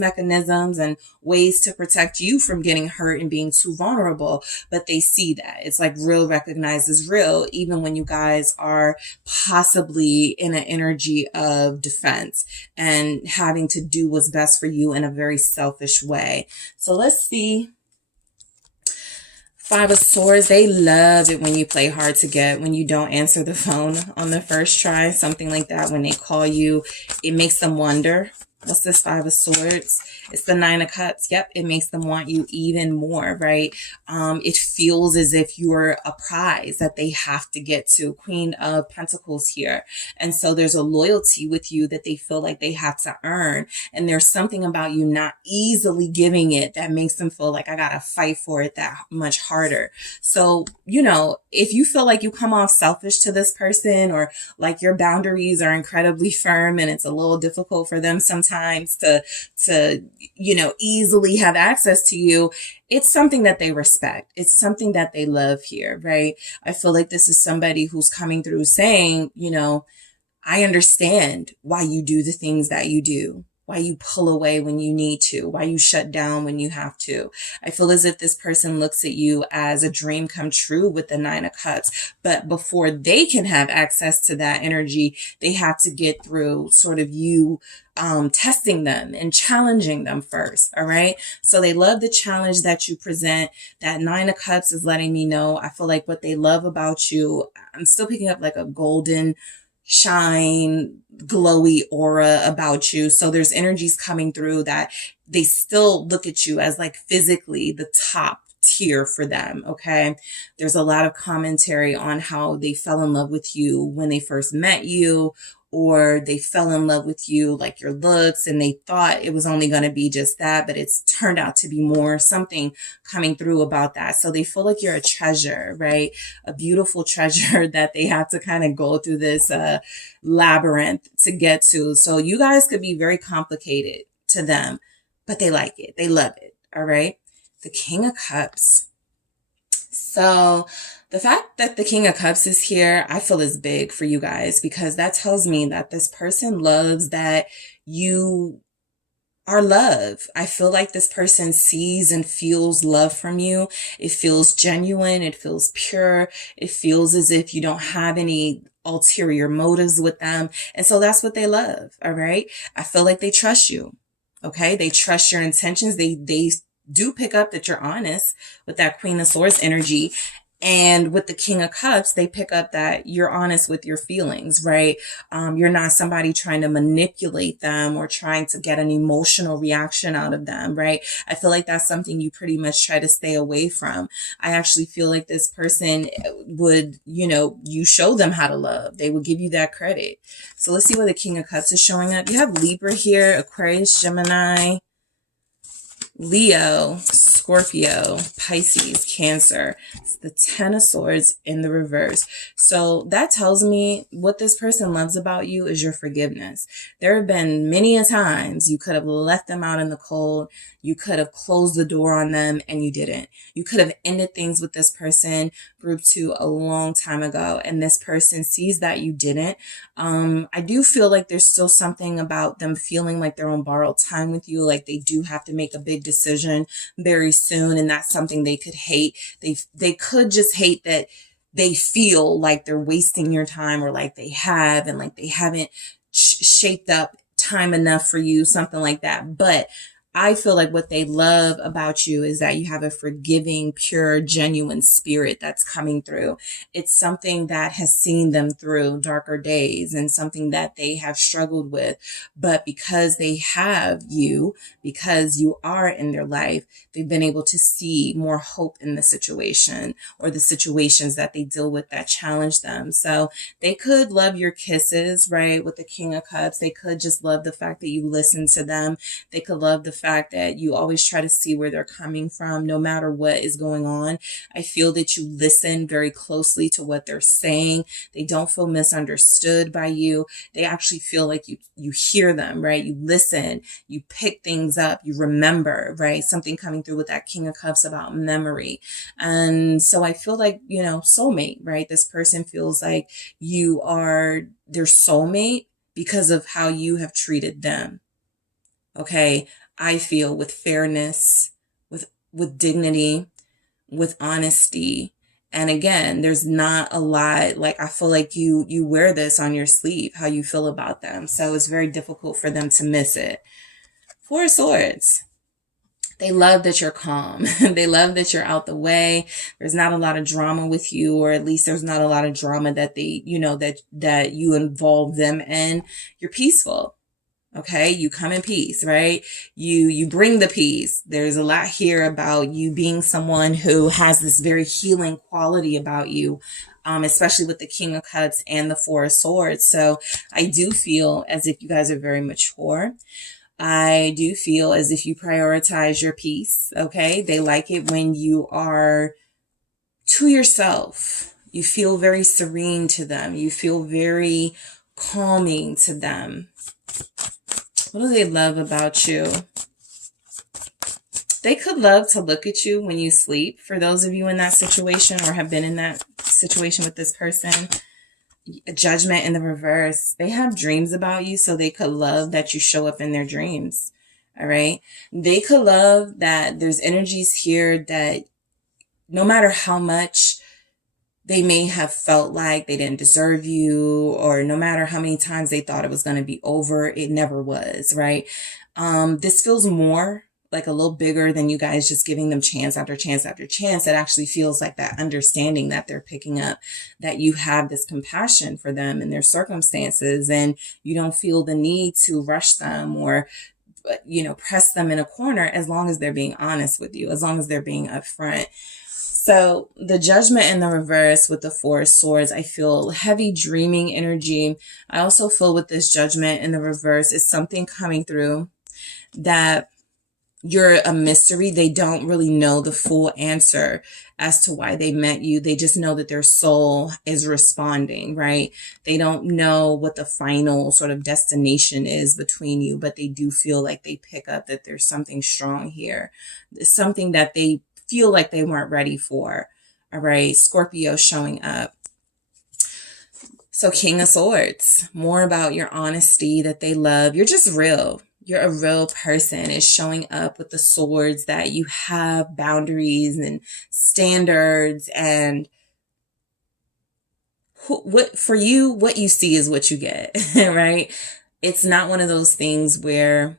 mechanisms and ways to protect you from getting hurt and being too vulnerable, but they see that. It's like real recognizes real, even when you guys are possibly in an energy of defense and having to do what's best for you in a very selfish way. So let's see. Five of Swords, they love it when you play hard to get, when you don't answer the phone on the first try, something like that. When they call you, it makes them wonder, what's this Five of Swords? It's the Nine of Cups. Yep, it makes them want you even more, right? It feels as if you're a prize that they have to get to. Queen of Pentacles here. And so there's a loyalty with you that they feel like they have to earn. And there's something about you not easily giving it that makes them feel like I got to fight for it that much harder. So, you know, if you feel like you come off selfish to this person, or like your boundaries are incredibly firm and it's a little difficult for them sometimes to you know, easily have access to you, it's something that they respect. It's something that they love here, right? I feel like this is somebody who's coming through saying, you know, I understand why you do the things that you do, why you pull away when you need to, why you shut down when you have to. I feel as if this person looks at you as a dream come true with the Nine of Cups. But before they can have access to that energy, they have to get through sort of you testing them and challenging them first. All right. So they love the challenge that you present. That Nine of Cups is letting me know, I feel like what they love about you, I'm still picking up like a golden shine, glowy aura about you. So there's energies coming through that they still look at you as like physically the top tier for them. Okay. There's a lot of commentary on how they fell in love with you when they first met you, or they fell in love with you, like your looks, and they thought it was only going to be just that, but it's turned out to be more, something coming through about that. So they feel like you're a treasure, right? A beautiful treasure that they have to kind of go through this labyrinth to get to. So you guys could be very complicated to them, but they like it. They love it. All right. The King of Cups. So the fact that the King of Cups is here, I feel is big for you guys, because that tells me that this person loves that you are love. I feel like this person sees and feels love from you. It feels genuine. It feels pure. It feels as if you don't have any ulterior motives with them. And so that's what they love. All right. I feel like they trust you. Okay. They trust your intentions. They do pick up that you're honest with that Queen of Swords energy. And with the King of Cups, they pick up that you're honest with your feelings, right? You're not somebody trying to manipulate them or trying to get an emotional reaction out of them, right? I feel like that's something you pretty much try to stay away from. I actually feel like this person would, you show them how to love. They would give you that credit. So let's see where the King of Cups is showing up. You have Libra here, Aquarius, Gemini, Leo, Scorpio, Pisces, Cancer. It's the Ten of Swords in the reverse. So that tells me what this person loves about you is your forgiveness. There have been many a times you could have left them out in the cold. You could have closed the door on them and you didn't. You could have ended things with this person, group 2, a long time ago. And this person sees that you didn't. I do feel like there's still something about them feeling like they're on borrowed time with you. Like they do have to make a big decision very soon. And that's something they could hate. They could just hate that they feel like they're wasting your time, or like they have, and like they haven't shaped up time enough for you, something like that. But I feel like what they love about you is that you have a forgiving, pure, genuine spirit that's coming through. It's something that has seen them through darker days and something that they have struggled with. But because they have you, because you are in their life, they've been able to see more hope in the situation, or the situations that they deal with that challenge them. So they could love your kisses, right? With the King of Cups, they could just love the fact that you listen to them. They could love the fact that you always try to see where they're coming from, no matter what is going on. I feel that you listen very closely to what they're saying. They don't feel misunderstood by you. They actually feel like you hear them, right? You listen, you pick things up, you remember, right? Something coming through with that King of Cups about memory. And so I feel like, soulmate, right? This person feels like you are their soulmate because of how you have treated them. Okay. I feel with fairness, with dignity, with honesty. And again, there's not a lot, like I feel like you wear this on your sleeve, how you feel about them. So it's very difficult for them to miss it. Four of Swords. They love that you're calm. They love that you're out the way. There's not a lot of drama with you, or at least there's not a lot of drama that they, that you involve them in. You're peaceful. Okay. You come in peace, right? You bring the peace. There's a lot here about you being someone who has this very healing quality about you, especially with the King of Cups and the Four of Swords. So I do feel as if you guys are very mature. I do feel as if you prioritize your peace. Okay. They like it when you are to yourself. You feel very serene to them. You feel very calming to them. What do they love about you? They could love to look at you when you sleep. For those of you in that situation or have been in that situation with this person, Judgment in the reverse. They have dreams about you, so they could love that you show up in their dreams. All right. They could love that there's energies here that no matter how much they may have felt like they didn't deserve you, or no matter how many times they thought it was going to be over, it never was, right? This feels more like a little bigger than you guys just giving them chance after chance after chance. It actually feels like that understanding that they're picking up, that you have this compassion for them and their circumstances, and you don't feel the need to rush them or press them in a corner, as long as they're being honest with you, as long as they're being upfront. So the Judgment in the reverse with the Four of Swords, I feel heavy dreaming energy. I also feel with this Judgment in the reverse is something coming through that you're a mystery. They don't really know the full answer as to why they met you. They just know that their soul is responding, right? They don't know what the final sort of destination is between you, but they do feel like they pick up that there's something strong here. It's something that they feel like they weren't ready for. All right. Scorpio showing up. So King of Swords, more about your honesty, that they love. You're just real. You're a real person. Is showing up with the swords, that you have boundaries and standards, and what for you, what you see is what you get, right? It's not one of those things where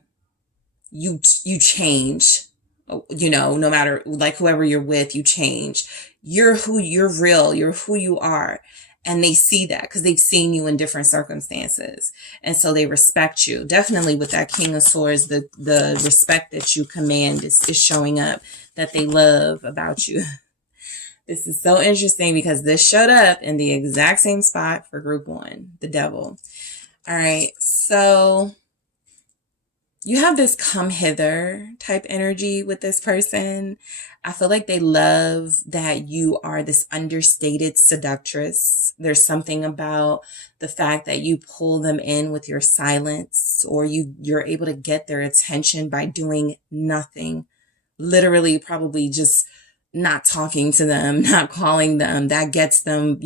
you change, no matter, like, whoever you're with, you change. You're real. You're who you are. And they see that because they've seen you in different circumstances. And so they respect you. Definitely with that King of Swords, the respect that you command is showing up, that they love about you. This is so interesting because this showed up in the exact same spot for group 1, the Devil. All right. So you have this come hither type energy with this person. I feel like they love that you are this understated seductress. There's something about the fact that you pull them in with your silence, or you're able to get their attention by doing nothing. Literally, probably just not talking to them, not calling them. That gets them,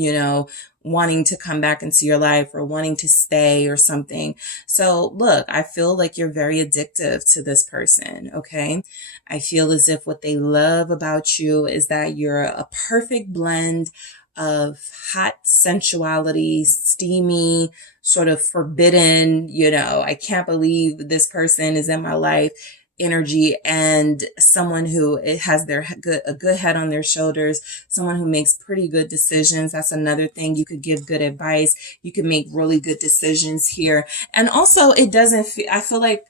wanting to come back into your life or wanting to stay or something. So look, I feel like you're very addictive to this person. Okay. I feel as if what they love about you is that you're a perfect blend of hot sensuality, steamy, sort of forbidden, I can't believe this person is in my life energy, and someone who has a good head on their shoulders, someone who makes pretty good decisions. That's another thing. You could give good advice. You can make really good decisions here. And also, I feel like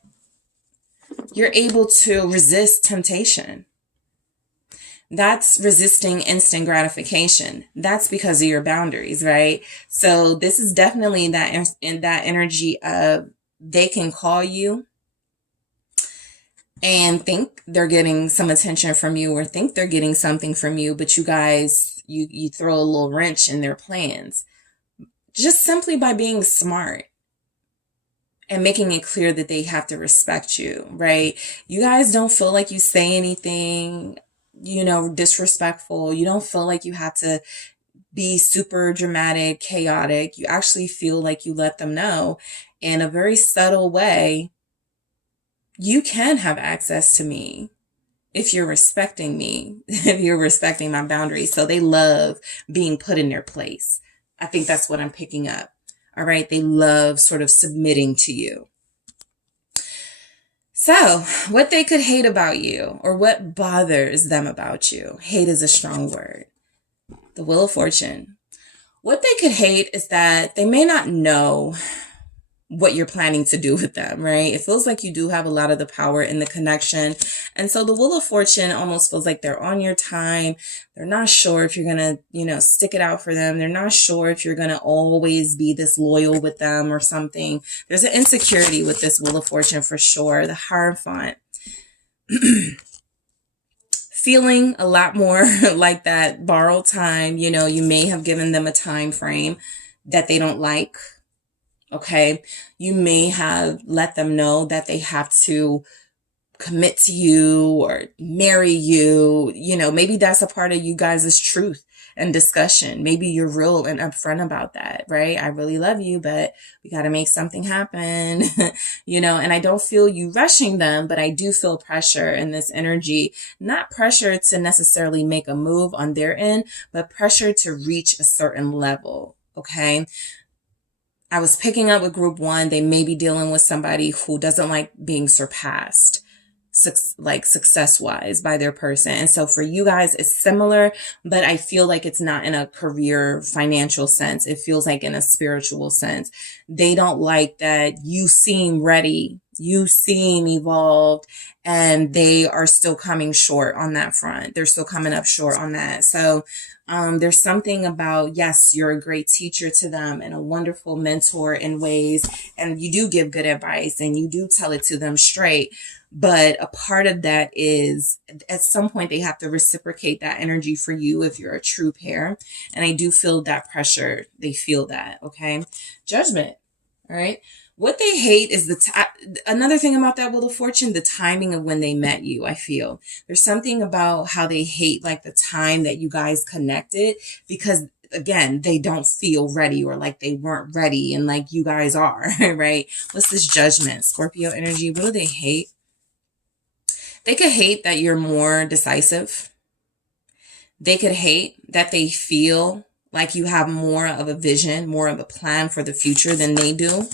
you're able to resist temptation. That's resisting instant gratification. That's because of your boundaries, right? So this is definitely that energy of, they can call you and think they're getting some attention from you, or think they're getting something from you, but you guys, you throw a little wrench in their plans, just simply by being smart and making it clear that they have to respect you, right? You guys don't feel like you say anything, disrespectful. You don't feel like you have to be super dramatic, chaotic. You actually feel like you let them know in a very subtle way, you can have access to me if you're respecting me, if you're respecting my boundaries. So they love being put in their place. I think that's what I'm picking up. All right. They love sort of submitting to you. So what they could hate about you, or what bothers them about you. Hate is a strong word. The Wheel of Fortune. What they could hate is that they may not know what you're planning to do with them, right? It feels like you do have a lot of the power in the connection. And so the Wheel of Fortune almost feels like they're on your time. They're not sure if you're going to, stick it out for them. They're not sure if you're going to always be this loyal with them or something. There's an insecurity with this Wheel of Fortune for sure. The Hierophant. Feeling a lot more like that borrowed time. You may have given them a time frame that they don't like. Okay. You may have let them know that they have to commit to you or marry you. Maybe that's a part of you guys' truth and discussion. Maybe you're real and upfront about that, right? I really love you, but we got to make something happen, and I don't feel you rushing them, but I do feel pressure in this energy, not pressure to necessarily make a move on their end, but pressure to reach a certain level. Okay. I was picking up with group 1. They may be dealing with somebody who doesn't like being surpassed, success-wise by their person. And so for you guys, it's similar, but I feel like it's not in a career financial sense. It feels like in a spiritual sense. They don't like that you seem ready, you seem evolved, and they are still coming short on that front. They're still coming up short on that. So There's something about, yes, you're a great teacher to them and a wonderful mentor in ways, and you do give good advice and you do tell it to them straight. But a part of that is at some point they have to reciprocate that energy for you if you're a true pair. And I do feel that pressure. They feel that. Okay. Judgment. All right. What they hate is another thing about that Wheel of Fortune, the timing of when they met you. I feel there's something about how they hate like the time that you guys connected, because again, they don't feel ready, or like they weren't ready, and like you guys are, right? What's this Judgment? Scorpio energy. What do they hate? They could hate that you're more decisive. They could hate that they feel like you have more of a vision, more of a plan for the future than they do.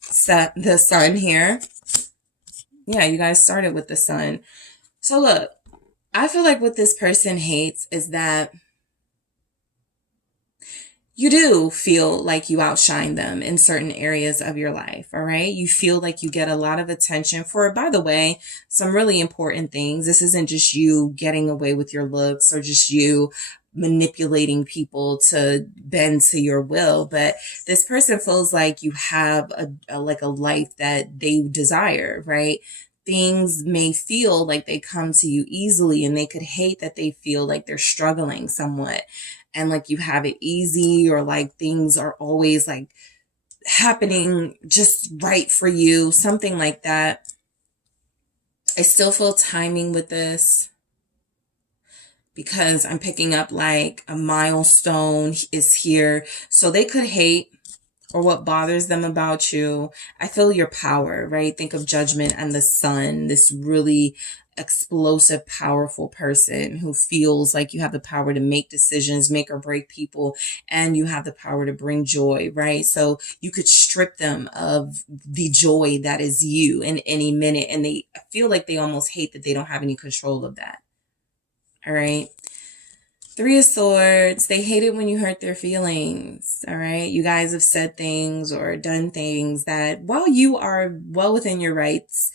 Set the Sun here. Yeah, you guys started with the Sun. So look, I feel like what this person hates is that you do feel like you outshine them in certain areas of your life, all right? You feel like you get a lot of attention for, by the way, some really important things. This isn't just you getting away with your looks or just you manipulating people to bend to your will, but this person feels like you have a life that they desire, right? Things may feel like they come to you easily, and they could hate that they feel like they're struggling somewhat and like you have it easy, or like things are always like happening just right for you, something like that. I still feel timing with this, because I'm picking up like a milestone is here. So they could hate, or what bothers them about you. I feel your power, right? Think of Judgment and the Sun, this really explosive, powerful person who feels like you have the power to make decisions, make or break people, and you have the power to bring joy, right? So you could strip them of the joy that is you in any minute, and they feel like they almost hate that they don't have any control of that. All right. Three of Swords. They hate it when you hurt their feelings. All right. You guys have said things or done things that, while you are well within your rights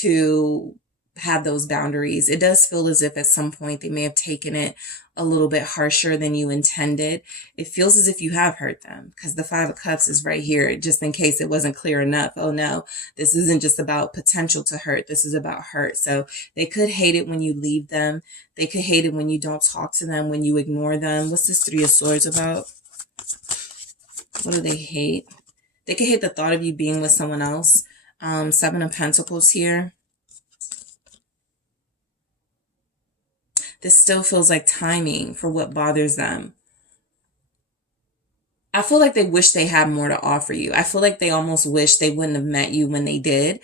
to have those boundaries, it does feel as if at some point they may have taken it a little bit harsher than you intended. It feels as if you have hurt them, because the Five of Cups is right here, just in case it wasn't clear enough. Oh no, this isn't just about potential to hurt. This is about hurt. So they could hate it when you leave them. They could hate it when you don't talk to them, when you ignore them. What's this Three of Swords about? What do they hate? They could hate the thought of you being with someone else. Seven of Pentacles here. This still feels like timing for what bothers them. I feel like they wish they had more to offer you. I feel like they almost wish they wouldn't have met you when they did,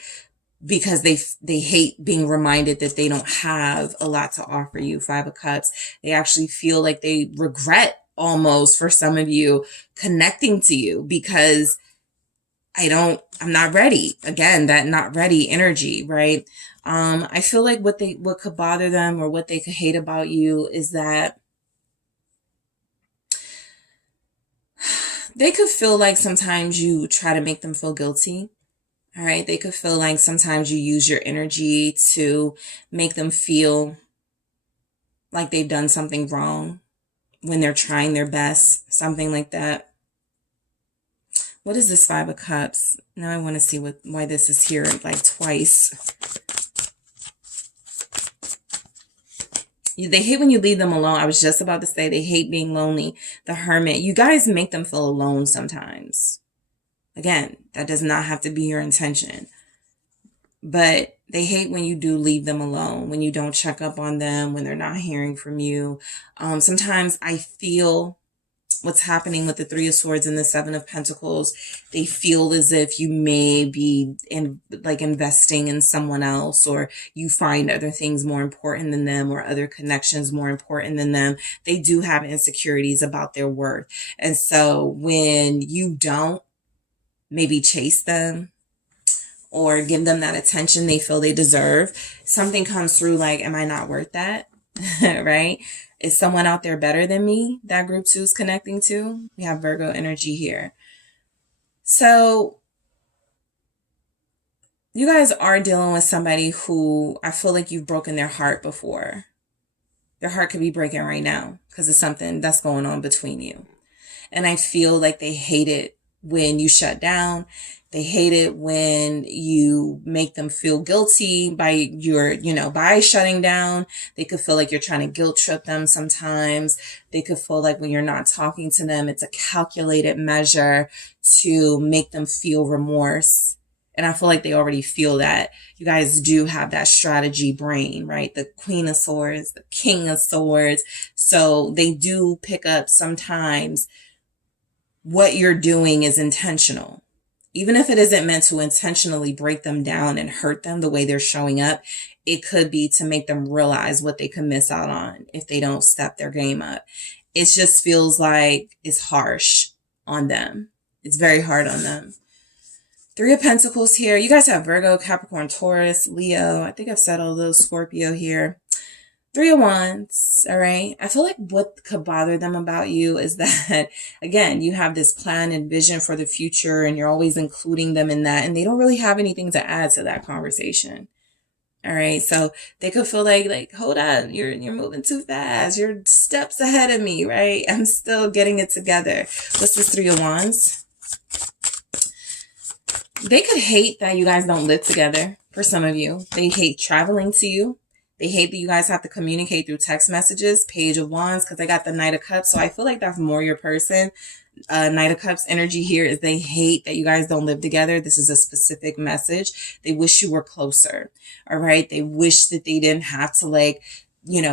because they hate being reminded that they don't have a lot to offer you. Five of Cups. They actually feel like they regret almost, for some of you, connecting to you, because I'm not ready. Again, that not ready energy, right? I feel like what could bother them, or what they could hate about you, is that they could feel like sometimes you try to make them feel guilty. All right. They could feel like sometimes you use your energy to make them feel like they've done something wrong when they're trying their best, something like that. What is this Five of Cups? Now I want to see why this is here like twice. They hate when you leave them alone. I was just about to say they hate being lonely. The Hermit. You guys make them feel alone sometimes. Again, that does not have to be your intention. But they hate when you do leave them alone, when you don't check up on them, when they're not hearing from you. Sometimes I feel what's happening with the Three of Swords and the Seven of Pentacles. They feel as if you may be investing in someone else, or you find other things more important than them, or other connections more important than them. They do have insecurities about their worth. And so when you don't maybe chase them or give them that attention they feel they deserve, something comes through like, am I not worth that? Right? Is someone out there better than me that group 2 is connecting to? We have Virgo energy here. So you guys are dealing with somebody who I feel like you've broken their heart before. Their heart could be breaking right now because of something that's going on between you. And I feel like they hate it when you shut down. They hate it when you make them feel guilty by by shutting down. They could feel like you're trying to guilt trip them sometimes. They could feel like when you're not talking to them, it's a calculated measure to make them feel remorse. And I feel like they already feel that. You guys do have that strategy brain, right? The Queen of Swords, the King of Swords. So they do pick up sometimes what you're doing is intentional. Even if it isn't meant to intentionally break them down and hurt them the way they're showing up, it could be to make them realize what they could miss out on if they don't step their game up. It just feels like it's harsh on them. It's very hard on them. Three of Pentacles here. You guys have Virgo, Capricorn, Taurus, Leo. I think I've said all those. Scorpio here. Three of Wands, all right? I feel like what could bother them about you is that, again, you have this plan and vision for the future and you're always including them in that, and they don't really have anything to add to that conversation. All right, so they could feel like, hold on, you're moving too fast. You're steps ahead of me, right? I'm still getting it together. What's this Three of Wands? They could hate that you guys don't live together. For some of you, they hate traveling to you. They hate that you guys have to communicate through text messages. Page of Wands, because I got the Knight of Cups. So I feel like that's more your person. Knight of Cups energy here is they hate that you guys don't live together. This is a specific message. They wish you were closer. All right. They wish that they didn't have to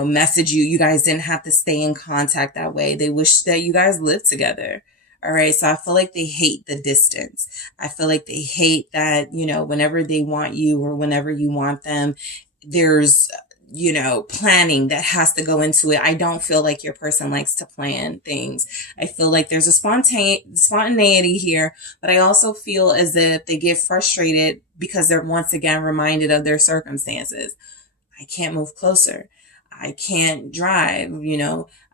message you. You guys didn't have to stay in contact that way. They wish that you guys lived together. All right. So I feel like they hate the distance. I feel like they hate that, whenever they want you or whenever you want them, there's planning that has to go into it. I don't feel like your person likes to plan things. I feel like there's a spontaneity here, but I also feel as if they get frustrated because they're once again reminded of their circumstances. I can't move closer. I can't drive,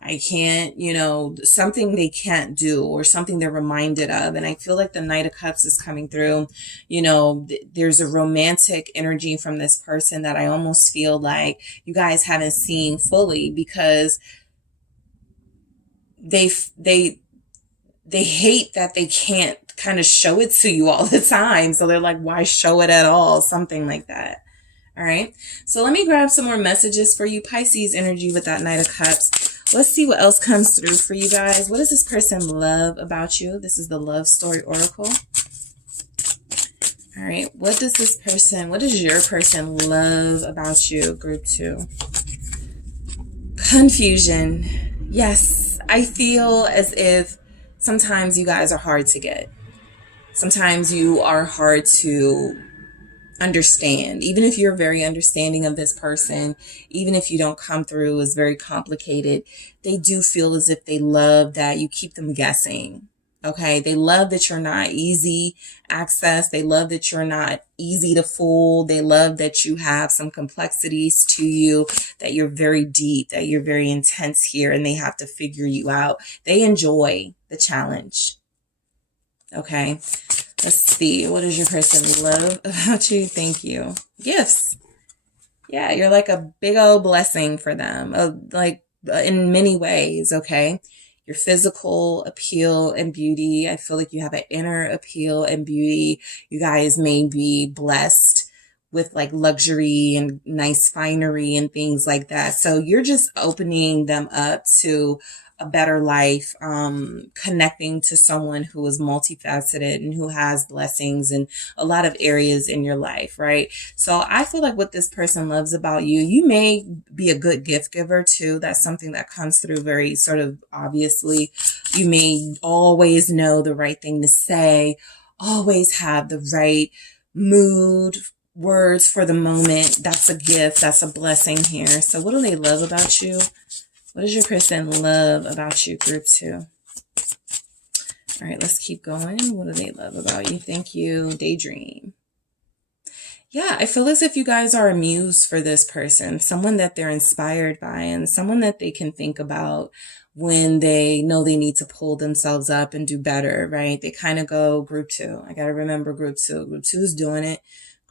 I can't, something they can't do or something they're reminded of. And I feel like the Knight of Cups is coming through. There's a romantic energy from this person that I almost feel like you guys haven't seen fully because they hate that they can't kind of show it to you all the time. So they're like, why show it at all? Something like that. All right. So let me grab some more messages for you. Pisces energy with that Knight of Cups. Let's see what else comes through for you guys. What does this person love about you? This is the Love Story Oracle. All right. What does your person love about you? Group 2. Confusion. Yes. I feel as if sometimes you guys are hard to get. Sometimes you are hard to understand. Even if you're very understanding of this person, even if you don't come through as very complicated, they do feel as if they love that you keep them guessing. Okay. They love that you're not easy access. They love that you're not easy to fool. They love that you have some complexities to you, that you're very deep, that you're very intense here, and they have to figure you out. They enjoy the challenge. Okay. Let's see. What does your person love about you? Thank you. Gifts. Yeah, you're like a big old blessing for them. In many ways. Okay. Your physical appeal and beauty. I feel like you have an inner appeal and beauty. You guys may be blessed with like luxury and nice finery and things like that. So you're just opening them up to a better life, connecting to someone who is multifaceted and who has blessings in a lot of areas in your life, right? So I feel like what this person loves about you, you may be a good gift giver too. That's something that comes through very sort of obviously. You may always know the right thing to say, always have the right mood, words for the moment. That's a gift. That's a blessing here. So what do they love about you? What does your person love about you, group 2? All right, let's keep going. What do they love about you? Thank you. Daydream. Yeah, I feel as if you guys are a muse for this person, someone that they're inspired by and someone that they can think about when they know they need to pull themselves up and do better, right? They kind of go group 2. I got to remember group 2. Group 2 is doing it.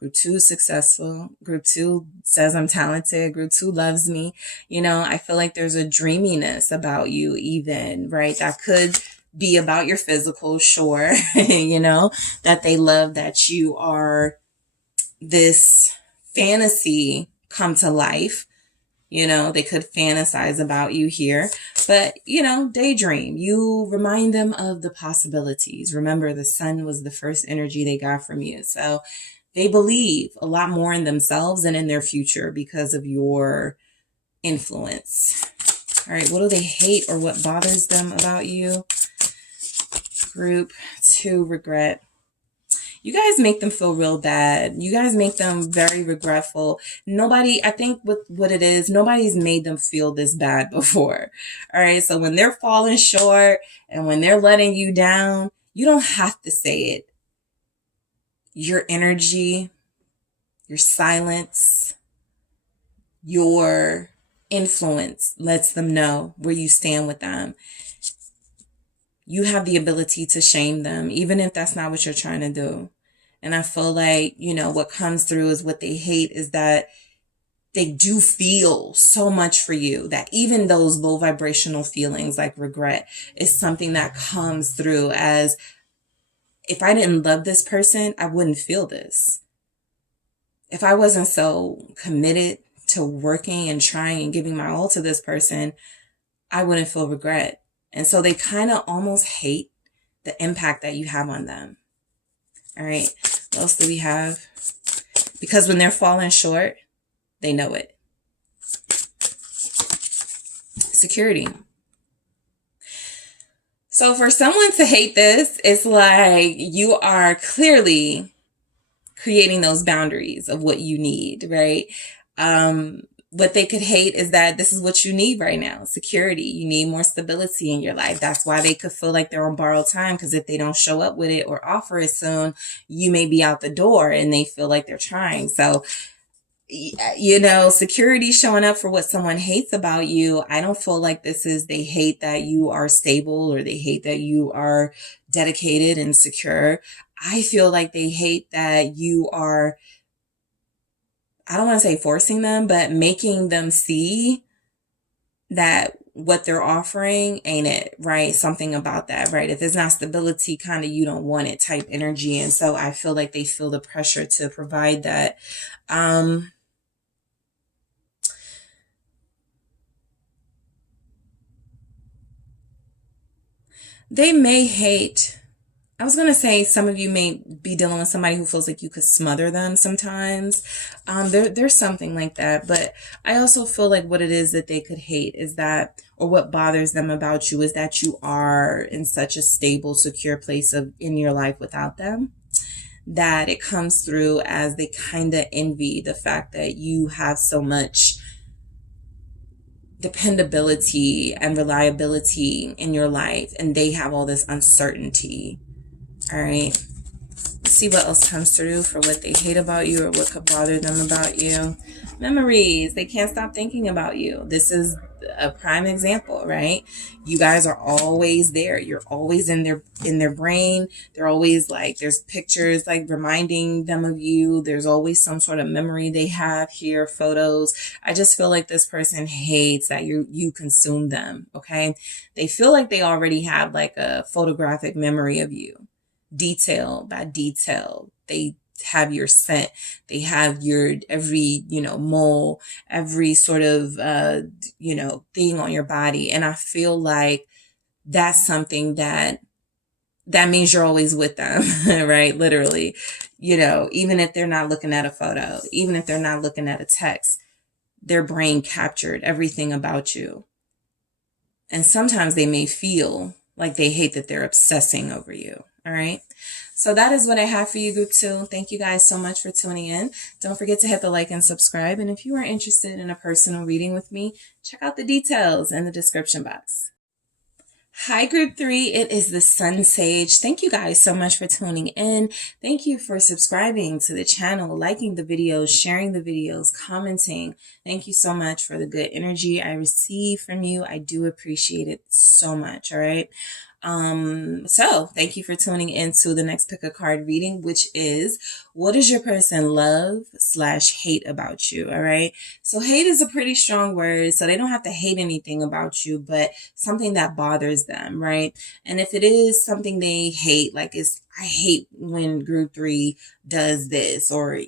Group 2 is successful. Group 2 says I'm talented. Group 2 loves me. You know, I feel like there's a dreaminess about you even, right? That could be about your physical, sure. You know, that they love that you are this fantasy come to life. You know, they could fantasize about you here, but, you know, daydream. You remind them of the possibilities. Remember, the sun was the first energy they got from you. So they believe a lot more in themselves and in their future because of your influence. All right, what do they hate or what bothers them about you? Group 2, regret. You guys make them feel real bad. You guys make them very regretful. Nobody, I think what it is, nobody's made them feel this bad before. All right. So when they're falling short and when they're letting you down, you don't have to say it. Your energy, your silence, your influence lets them know where you stand with them. You have the ability to shame them, even if that's not what you're trying to do. And I feel like, you know, what comes through is what they hate is that they do feel so much for you, that even those low vibrational feelings like regret is something that comes through as, if I didn't love this person, I wouldn't feel this. If I wasn't so committed to working and trying and giving my all to this person, I wouldn't feel regret. And so they kind of almost hate the impact that you have on them. All right. What else do we have? Because when they're falling short, they know it. Security. So for someone to hate this, it's like you are clearly creating those boundaries of what you need, right? What they could hate is that this is what you need right now. Security. You need more stability in your life. That's why they could feel like they're on borrowed time, because if they don't show up with it or offer it soon, you may be out the door and they feel like they're trying. So, you know, security showing up for what someone hates about you. I don't feel like this is they hate that you are stable or they hate that you are dedicated and secure. I feel like they hate that you are, I don't want to say forcing them, but making them see that what they're offering ain't it, right? Something about that, right? If there's not stability, kind of you don't want it type energy. And so I feel like they feel the pressure to provide that. They may hate, I was going to say some of you may be dealing with somebody who feels like you could smother them sometimes. There's something like that. But I also feel like what it is that they could hate is that, or what bothers them about you is that you are in such a stable, secure place in your life without them, that it comes through as they kind of envy the fact that you have so much dependability and reliability in your life and they have all this uncertainty. All right, let's see what else comes through for what they hate about you or what could bother them about you. Memories. They can't stop thinking about you. This is a prime example, right? You guys are always there. You're always in their brain. They're always like, there's pictures like reminding them of you. There's always some sort of memory they have here, photos. I just feel like this person hates that you consume them, okay? They feel like they already have like a photographic memory of you. Detail by detail. They have your scent. They have your every, mole, every sort of, thing on your body. And I feel like that's something that means you're always with them, right? Literally, even if they're not looking at a photo, even if they're not looking at a text, their brain captured everything about you. And sometimes they may feel like they hate that they're obsessing over you. All right. So that is what I have for you, group 2. Thank you guys so much for tuning in. Don't forget to hit the like and subscribe. And if you are interested in a personal reading with me, check out the details in the description box. Hi, group 3. It is the SunSage. Thank you guys so much for tuning in. Thank you for subscribing to the channel, liking the videos, sharing the videos, commenting. Thank you so much for the good energy I receive from you. I do appreciate it so much. All right. So thank you for tuning into the next pick a card reading, which is, what does your person love/hate about you? All right. So hate is a pretty strong word. So they don't have to hate anything about you, but something that bothers them. Right. And if it is something they hate, like I hate when group 3 does this or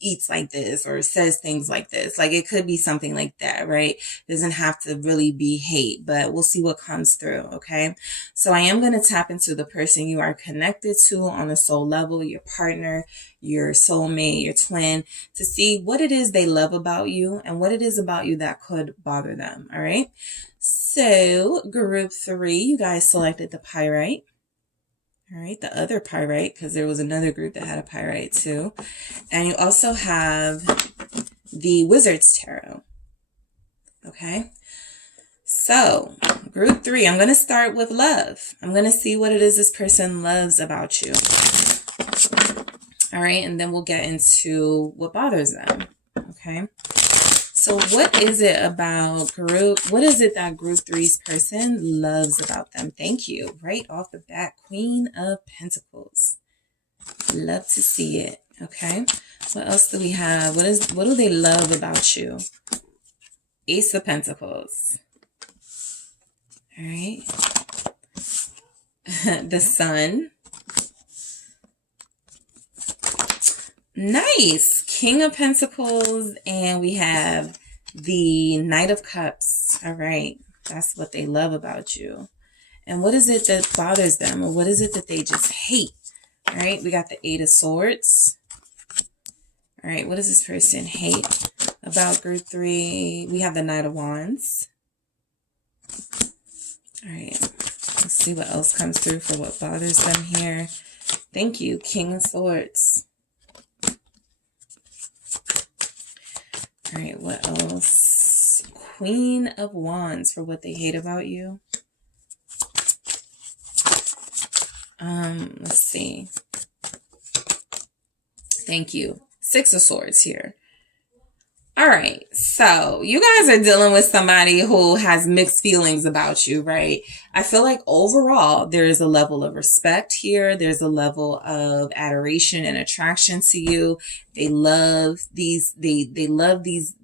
eats like this or says things like this. Like it could be something like that, right? It doesn't have to really be hate, but we'll see what comes through. Okay. So I am going to tap into the person you are connected to on a soul level, your partner, your soulmate, your twin, to see what it is they love about you and what it is about you that could bother them. All right. So group 3, you guys selected the pyrite. All right, the other pyrite, because there was another group that had a pyrite too. And you also have the Wizard's Tarot. Okay. So, group 3, I'm going to start with love. I'm going to see what it is this person loves about you. All right, and then we'll get into what bothers them. Okay. So what is it what is it that group 3's person loves about them? Thank you. Right off the bat, Queen of Pentacles. Love to see it. Okay. What else do we have? What do they love about you? Ace of Pentacles. All right. The Sun. Nice. King of Pentacles, and we have the Knight of Cups. All right. That's what they love about you. And what is it that bothers them, or what is it that they just hate? All right. We got the 8 of Swords. All right. What does this person hate about group 3? We have the Knight of Wands. All right. Let's see what else comes through for what bothers them here. Thank you. King of Swords. All right, what else? Queen of Wands for what they hate about you. Let's see. Thank you. 6 of Swords here. All right, so you guys are dealing with somebody who has mixed feelings about you, right? I feel like overall there is a level of respect here. There's a level of adoration and attraction to you. They love these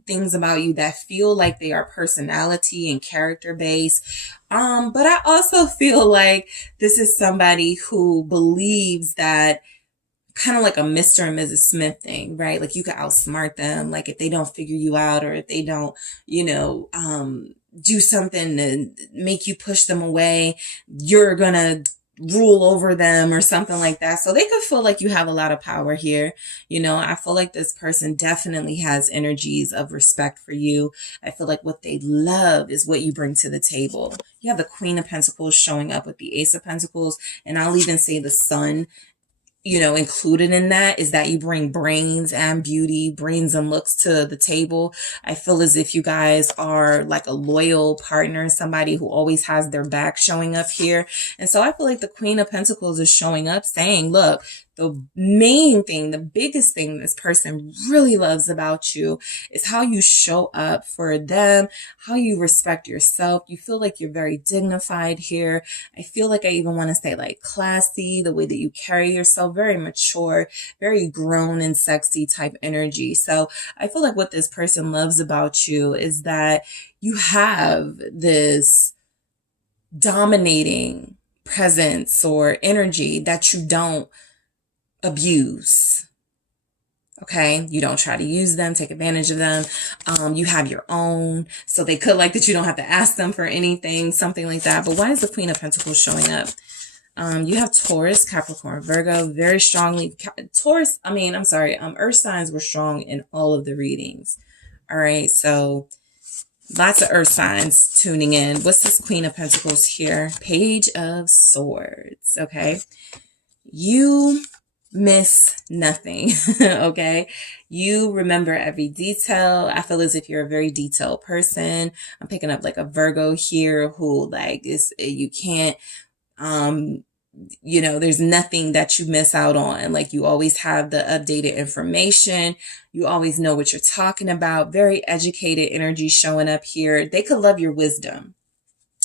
things about you that feel like they are personality and character based. But I also feel like this is somebody who believes that, kind of like a Mr. and Mrs. Smith thing, right? Like you could outsmart them. Like if they don't figure you out, or if they don't, do something to make you push them away, you're going to rule over them or something like that. So they could feel like you have a lot of power here. I feel like this person definitely has energies of respect for you. I feel like what they love is what you bring to the table. You have the Queen of Pentacles showing up with the Ace of Pentacles. And I'll even say the Sun, included in that is that you bring brains and beauty, brains and looks to the table. I feel as if you guys are like a loyal partner, somebody who always has their back showing up here. And so I feel like the Queen of Pentacles is showing up saying, look, the main thing, the biggest thing this person really loves about you is how you show up for them, how you respect yourself. You feel like you're very dignified here. I feel like I even want to say like classy, the way that you carry yourself, very mature, very grown and sexy type energy. So I feel like what this person loves about you is that you have this dominating presence or energy that you don't abuse. Okay. You don't try to use them, take advantage of them. You have your own. So they could like that you don't have to ask them for anything, something like that. But why is the Queen of Pentacles showing up? You have Taurus, Capricorn, Virgo, very strongly. Earth signs were strong in all of the readings. All right. So lots of earth signs tuning in. What's this Queen of Pentacles here? Page of Swords. Okay. You miss nothing. Okay. You remember every detail. I feel as if you're a very detailed person. I'm picking up like a Virgo here who like you can't, there's nothing that you miss out on. Like you always have the updated information. You always know what you're talking about. Very educated energy showing up here. They could love your wisdom.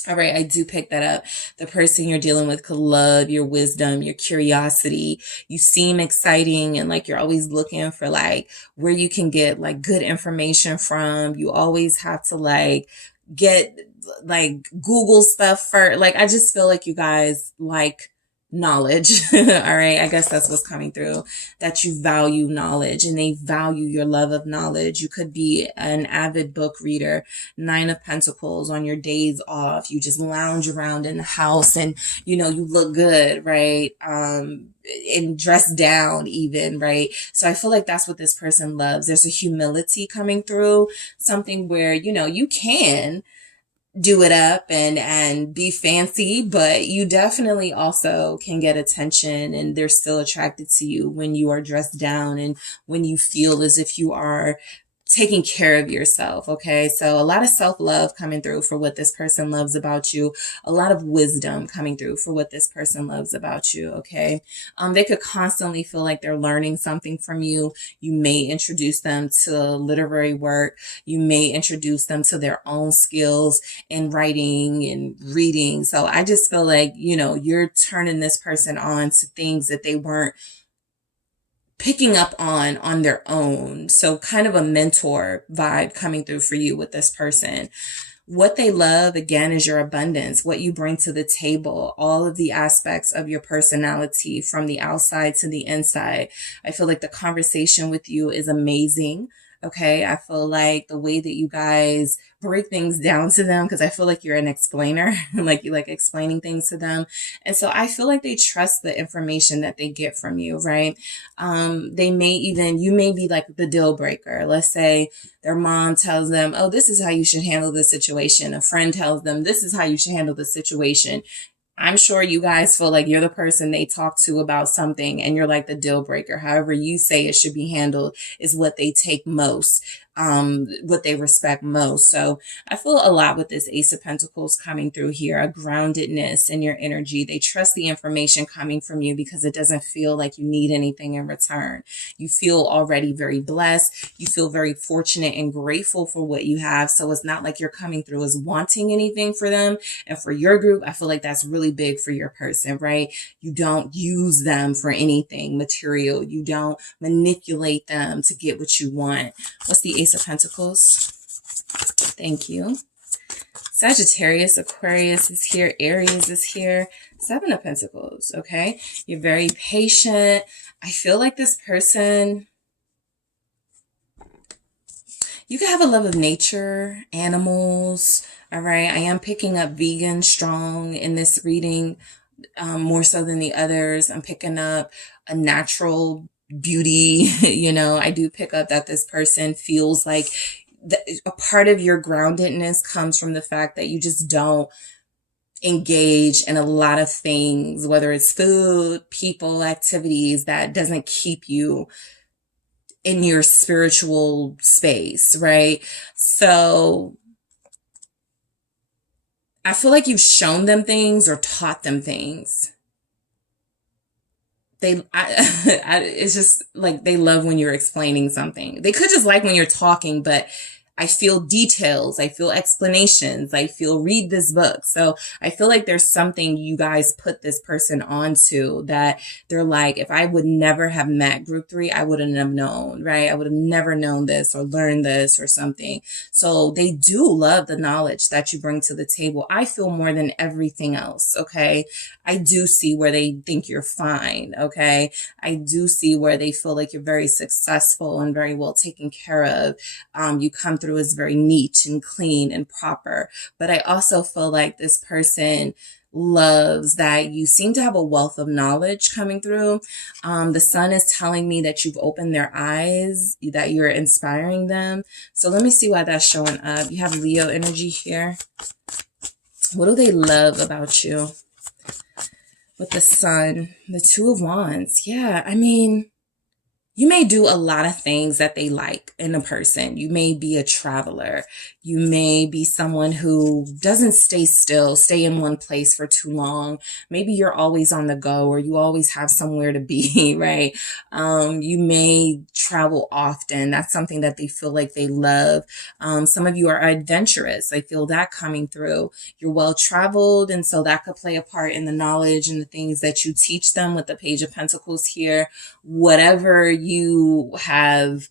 All right, I do pick that up. The person you're dealing with could love your wisdom, your curiosity. You seem exciting and like you're always looking for like where you can get like good information from. You always have to like get like Google stuff first. Like I just feel like you guys like knowledge. All right, I guess that's what's coming through, that you value knowledge and they value your love of knowledge. You could be an avid book reader. Nine of Pentacles. On your days off, you just lounge around in the house and you know you look good, right? And dress down even, right? So I feel like that's what this person loves. There's a humility coming through, something where you know you can do it up and be fancy, but you definitely also can get attention and they're still attracted to you when you are dressed down and when you feel as if you are taking care of yourself. Okay. So a lot of self-love coming through for what this person loves about you. A lot of wisdom coming through for what this person loves about you. Okay. They could constantly feel like they're learning something from you. You may introduce them to literary work. You may introduce them to their own skills in writing and reading. So I just feel like, you know, you're turning this person on to things that they weren't picking up on their own. So kind of a mentor vibe coming through for you with this person. What they love, again, is your abundance, what you bring to the table, all of the aspects of your personality from the outside to the inside. I feel like the conversation with you is amazing. Okay. I feel like the way that you guys break things down to them, because I feel like you're an explainer, like you like explaining things to them. And so I feel like they trust the information that they get from you, right? They may even, you may be like the deal breaker. Let's say their mom tells them, oh, this is how you should handle the situation. A friend tells them, this is how you should handle the situation. I'm sure you guys feel like you're the person they talk to about something and you're like the deal breaker. However you say it should be handled is what they take most, what they respect most. So I feel a lot with this Ace of Pentacles coming through here, a groundedness in your energy. They trust the information coming from you because it doesn't feel like you need anything in return. You feel already very blessed. You feel very fortunate and grateful for what you have. So it's not like you're coming through as wanting anything for them. And for your group, I feel like that's really big for your person, right? You don't use them for anything material. You don't manipulate them to get what you want. What's the Ace of Pentacles? Thank you. Sagittarius, Aquarius is here. Aries is here. Seven of Pentacles, okay? You're very patient. I feel like this person, you can have a love of nature, animals, all right? I am picking up vegan strong in this reading, more so than the others. I'm picking up a natural beauty. You know, I do pick up that this person feels like a part of your groundedness comes from the fact that you just don't engage in a lot of things, whether it's food, people, activities that doesn't keep you in your spiritual space, right? So I feel like you've shown them things or taught them things. It's just like they love when you're explaining something. They could just like when you're talking, but I feel details. I feel explanations. I feel read this book. So I feel like there's something you guys put this person onto that they're like, if I would never have met group 3, I wouldn't have known, right? I would have never known this or learned this or something. So they do love the knowledge that you bring to the table. I feel more than everything else. Okay. I do see where they think you're fine. Okay. I do see where they feel like you're very successful and very well taken care of. You come through as very neat and clean and proper. But I also feel like this person loves that you seem to have a wealth of knowledge coming through. The sun is telling me that you've opened their eyes, that you're inspiring them. So let me see why that's showing up. You have Leo energy here. What do they love about you? With the sun, the Two of Wands. Yeah, I mean, you may do a lot of things that they like in a person. You may be a traveler. You may be someone who doesn't stay in one place for too long. Maybe you're always on the go, or you always have somewhere to be, right? You may travel often. That's something that they feel like they love. Some of you are adventurous. I feel that coming through. You're well traveled, and so that could play a part in the knowledge and the things that you teach them with the Page of Pentacles here. Whatever you have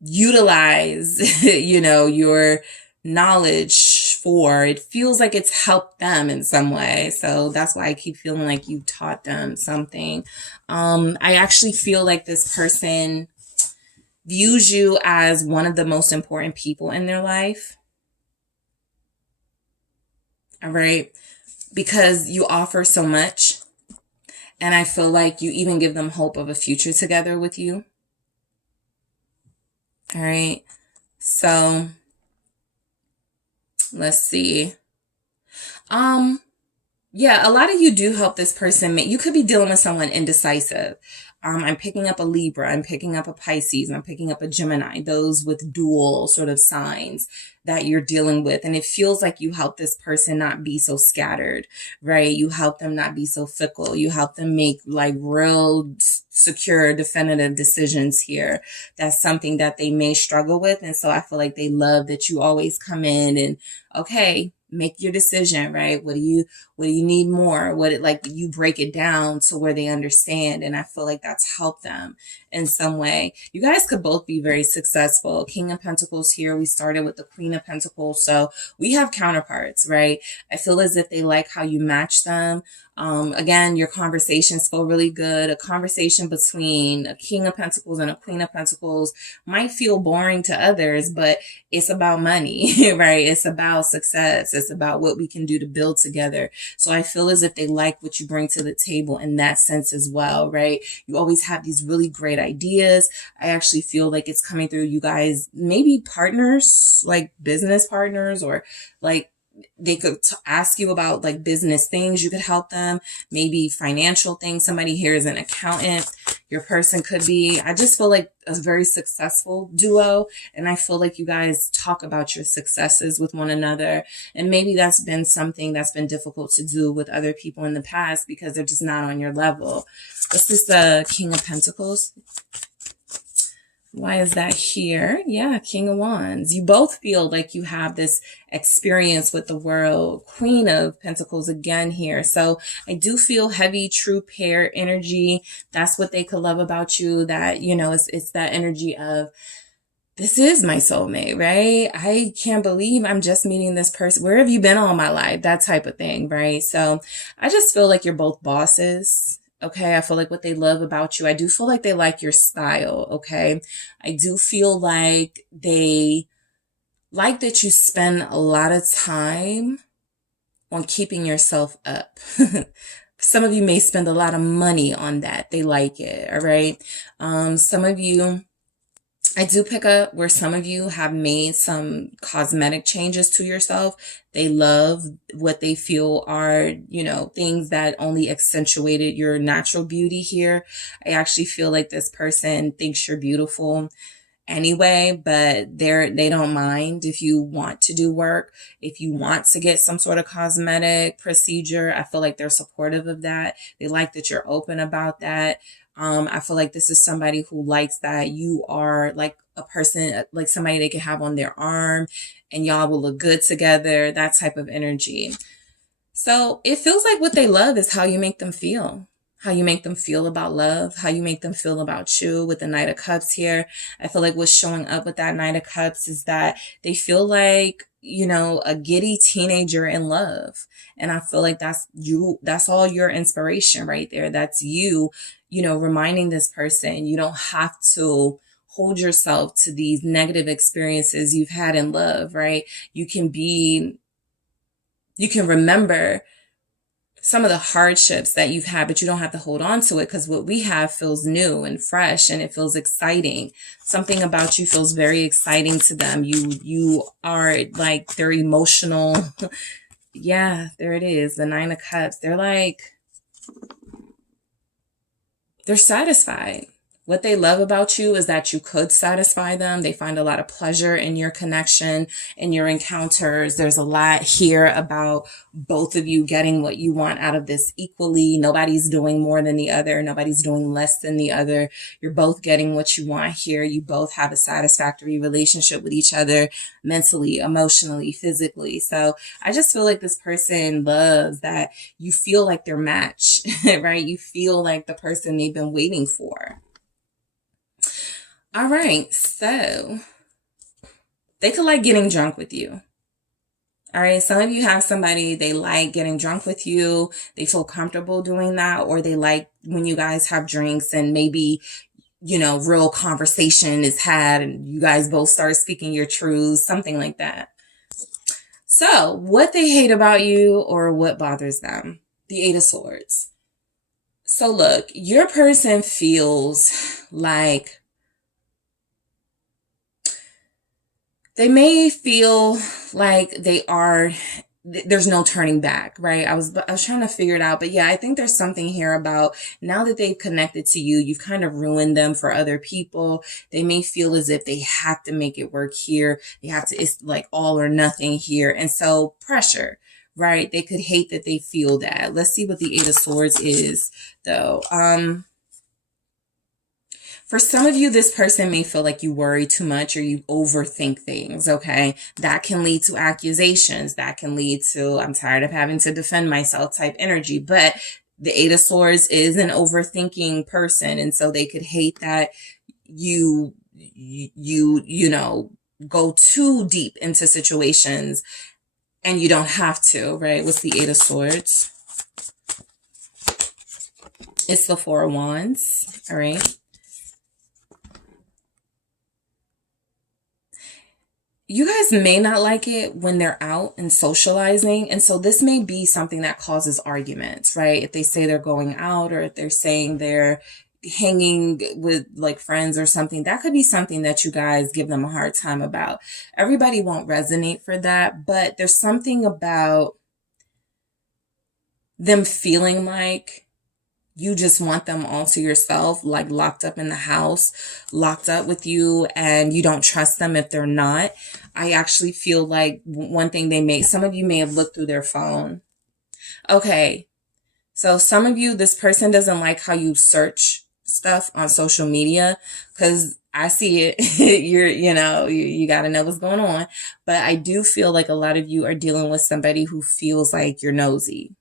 utilized, your knowledge for, it feels like it's helped them in some way. So that's why I keep feeling like you taught them something. I actually feel like this person views you as one of the most important people in their life. All right. Because you offer so much. And I feel like you even give them hope of a future together with you. All right. So let's see. Yeah, a lot of you do help this person. You could be dealing with someone indecisive. I'm picking up a Libra. I'm picking up a Pisces. I'm picking up a Gemini. Those with dual sort of signs that you're dealing with. And it feels like you help this person not be so scattered, right? You help them not be so fickle. You help them make like real secure, definitive decisions here. That's something that they may struggle with. And so I feel like they love that you always come in and, okay, make your decision, right? What do you need more? You break it down to where they understand. And I feel like that's helped them in some way. You guys could both be very successful. King of Pentacles here. We started with the Queen of Pentacles. So we have counterparts, right? I feel as if they like how you match them. Again, your conversations feel really good. A conversation between a King of Pentacles and a Queen of Pentacles might feel boring to others, but it's about money, right? It's about success. It's about what we can do to build together. So I feel as if they like what you bring to the table in that sense as well, right? You always have these really great ideas. I actually feel like it's coming through you guys, maybe partners, like business partners, or like they could ask you about like business things. You could help them, maybe financial things. Somebody here is an accountant. Your person could be, I just feel like a very successful duo. And I feel like you guys talk about your successes with one another. And maybe that's been something that's been difficult to do with other people in the past because they're just not on your level. This is the King of Pentacles. Why is that here? Yeah, King of Wands. You both feel like you have this experience with the world. Queen of Pentacles again here. So I do feel heavy, true pair energy. That's what they could love about you. That, it's that energy of, this is my soulmate, right? I can't believe I'm just meeting this person. Where have you been all my life? That type of thing, right? So I just feel like you're both bosses. Okay, I feel like what they love about you, I do feel like they like your style, okay? I do feel like they like that you spend a lot of time on keeping yourself up. Some of you may spend a lot of money on that. They like it, all right? Some of you, I do pick up where some of you have made some cosmetic changes to yourself. They love what they feel are, things that only accentuated your natural beauty here. I actually feel like this person thinks you're beautiful anyway, but they don't mind if you want to do work, if you want to get some sort of cosmetic procedure. I feel like they're supportive of that. They like that you're open about that. I feel like this is somebody who likes that you are like a person, like somebody they can have on their arm and y'all will look good together, that type of energy. So it feels like what they love is how you make them feel. How you make them feel about love, how you make them feel about you with the Knight of Cups here. I feel like what's showing up with that Knight of Cups is that they feel like, a giddy teenager in love. And I feel like that's you, that's all your inspiration right there. That's you, reminding this person you don't have to hold yourself to these negative experiences you've had in love, right? You can remember some of the hardships that you've had, but you don't have to hold on to it because what we have feels new and fresh and it feels exciting. Something about you feels very exciting to them. You are like, they're emotional. Yeah, there it is. The Nine of Cups. They're satisfied. What they love about you is that you could satisfy them. They find a lot of pleasure in your connection, in your encounters. There's a lot here about both of you getting what you want out of this equally. Nobody's doing more than the other. Nobody's doing less than the other. You're both getting what you want here. You both have a satisfactory relationship with each other, mentally, emotionally, physically. So I just feel like this person loves that you feel like their match, right? You feel like the person they've been waiting for. All right, so they could like getting drunk with you. All right, some of you have somebody, they like getting drunk with you. They feel comfortable doing that, or they like when you guys have drinks and maybe, you know, real conversation is had and you guys both start speaking your truths, something like that. So what they hate about you or what bothers them? The Eight of Swords. So look, your person feels like they may feel like there's no turning back, right? I was trying to figure it out, but yeah, I think there's something here about now that they've connected to you, you've kind of ruined them for other people. They may feel as if they have to make it work here. It's like all or nothing here. And so pressure, right? They could hate that they feel that. Let's see what the Eight of Swords is though. For some of you, this person may feel like you worry too much or you overthink things, okay? That can lead to accusations. That can lead to, I'm tired of having to defend myself type energy. But the Eight of Swords is an overthinking person. And so they could hate that you know, go too deep into situations and you don't have to, right? What's the Eight of Swords? It's the Four of Wands, all right? You guys may not like it when they're out and socializing. And so this may be something that causes arguments, right? If they say they're going out or if they're saying they're hanging with like friends or something, that could be something that you guys give them a hard time about. Everybody won't resonate for that, but there's something about them feeling like you just want them all to yourself, like locked up in the house, locked up with you, and you don't trust them if they're not. I actually feel like one thing some of you may have looked through their phone. Okay. So some of you, this person doesn't like how you search stuff on social media because I see it. You got to know what's going on. But I do feel like a lot of you are dealing with somebody who feels like you're nosy.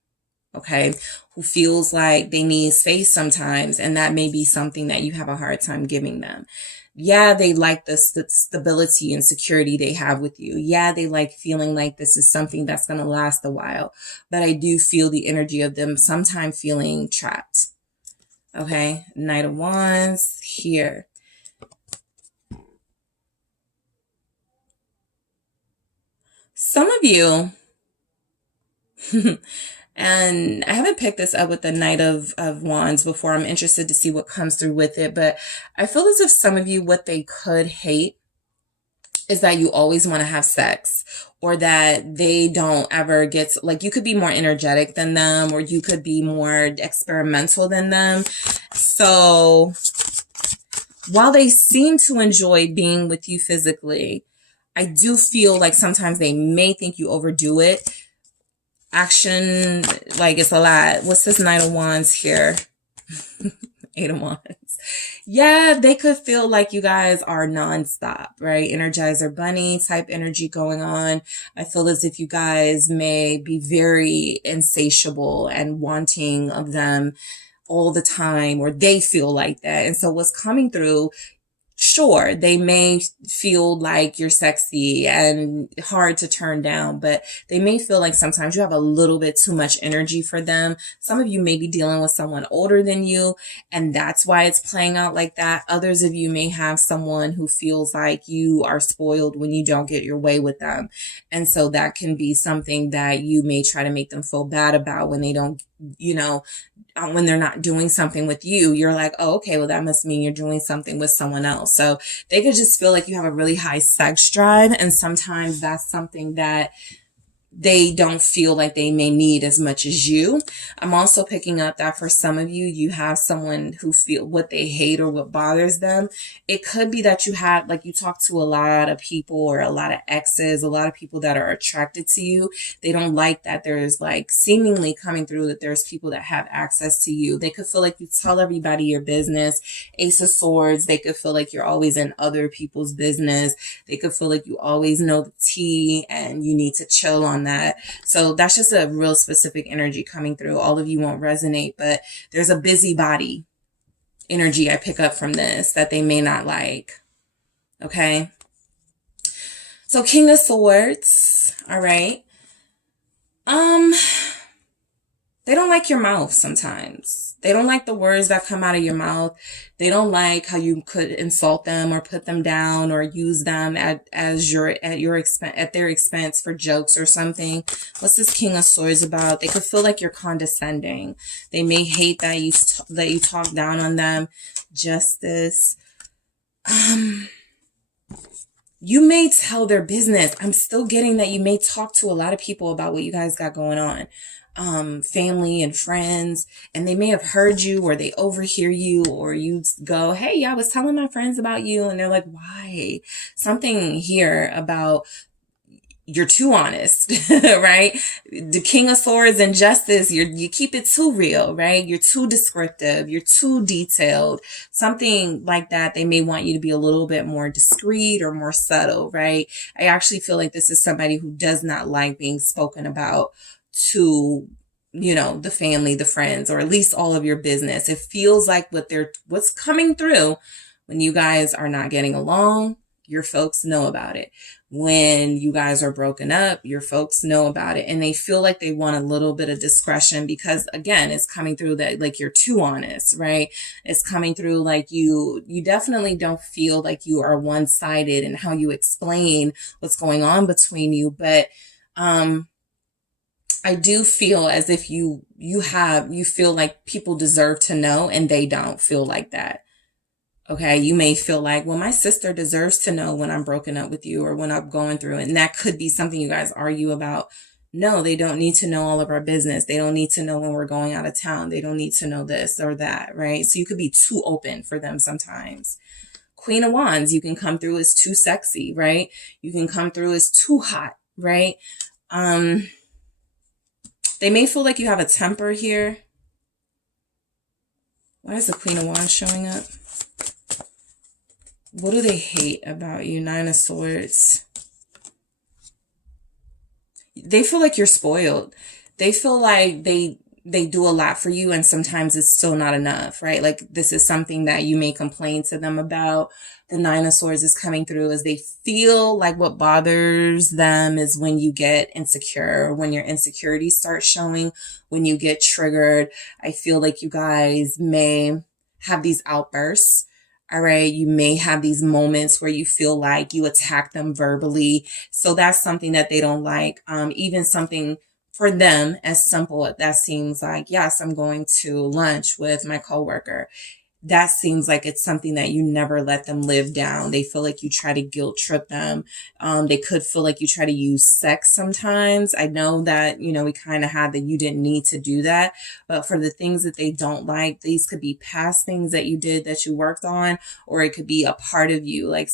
Okay, who feels like they need space sometimes, and that may be something that you have a hard time giving them. Yeah, they like the stability and security they have with you. Yeah, they like feeling like this is something that's going to last a while. But I do feel the energy of them sometimes feeling trapped. Okay, Knight of Wands here. Some of you... And I haven't picked this up with the Knight of Wands before. I'm interested to see what comes through with it. But I feel as if some of you, what they could hate is that you always want to have sex, or that they don't ever get, like, you could be more energetic than them, or you could be more experimental than them. So while they seem to enjoy being with you physically, I do feel like sometimes they may think you overdo it. Action, like it's a lot. What's this Knight of Wands here? Eight of Wands. Yeah, they could feel like you guys are nonstop, right? Energizer Bunny type energy going on. I feel as if you guys may be very insatiable and wanting of them all the time, or they feel like that. And so what's coming through, sure, they may feel like you're sexy and hard to turn down, but they may feel like sometimes you have a little bit too much energy for them. Some of you may be dealing with someone older than you, and that's why it's playing out like that. Others of you may have someone who feels like you are spoiled when you don't get your way with them. And so that can be something that you may try to make them feel bad about when they don't, when they're not doing something with you. You're like, oh, okay, well, that must mean you're doing something with someone else. So they could just feel like you have a really high sex drive. And sometimes that's something that they don't feel like they may need as much as you. I'm also picking up that for some of you, you have someone who feel what they hate or what bothers them. It could be that you have, like, you talk to a lot of people or a lot of exes, a lot of people that are attracted to you. They don't like that there's like seemingly coming through that there's people that have access to you. They could feel like you tell everybody your business. Ace of Swords, they could feel like you're always in other people's business. They could feel like you always know the tea and you need to chill on that. So that's just a real specific energy coming through. All of you won't resonate, but there's a busybody energy I pick up from this that they may not like. Okay. So King of Swords. All right. They don't like your mouth sometimes. They don't like the words that come out of your mouth. They don't like how you could insult them or put them down or use them at their expense for jokes or something. What's this King of Swords about? They could feel like you're condescending. They may hate that you talk down on them. Justice. You may tell their business. I'm still getting that you may talk to a lot of people about what you guys got going on. Family and friends, and they may have heard you or they overhear you, or you go, hey, I was telling my friends about you, and they're like, why? Something here about you're too honest, right? The King of Swords and Justice, you keep it too real, right? You're too descriptive. You're too detailed. Something like that. They may want you to be a little bit more discreet or more subtle, right? I actually feel like this is somebody who does not like being spoken about to, the family, the friends, or at least all of your business. It feels like what's coming through when you guys are not getting along, your folks know about it. When you guys are broken up, your folks know about it. And they feel like they want a little bit of discretion because, again, it's coming through that like you're too honest, right? It's coming through like you definitely don't feel like you are one-sided in how you explain what's going on between you. But, I do feel as if you feel like people deserve to know and they don't feel like that. Okay. You may feel like, well, my sister deserves to know when I'm broken up with you or when I'm going through it. And that could be something you guys argue about. No, they don't need to know all of our business. They don't need to know when we're going out of town. They don't need to know this or that. Right. So you could be too open for them sometimes. Queen of Wands, you can come through as too sexy, right? You can come through as too hot, right? They may feel like you have a temper here. Why is the Queen of Wands showing up? What do they hate about you? Nine of Swords. They feel like you're spoiled. They feel like they do a lot for you and sometimes it's still not enough, right? Like this is something that you may complain to them about. The Nine of Swords is coming through as they feel like what bothers them is when you get insecure, when your insecurities start showing, when you get triggered. I feel like you guys may have these outbursts. All right. You may have these moments where you feel like you attack them verbally. So that's something that they don't like. Even something for them as simple that seems like, yes, I'm going to lunch with my coworker. That seems like it's something that you never let them live down. They feel like you try to guilt trip them. They could feel like you try to use sex sometimes. I know that, we kind of had that you didn't need to do that. But for the things that they don't like, these could be past things that you did that you worked on, or it could be a part of you, like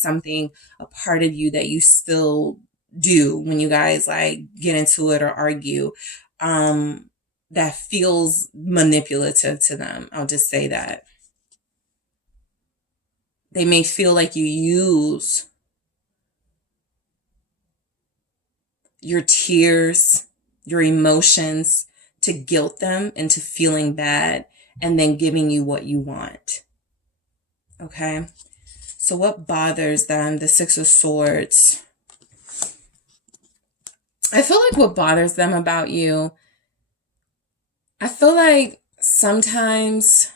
a part of you that you still do when you guys like get into it or argue. That feels manipulative to them. I'll just say that. They may feel like you use your tears, your emotions to guilt them into feeling bad and then giving you what you want. Okay. So what bothers them? The Six of Swords. I feel like what bothers them about you, I feel like sometimes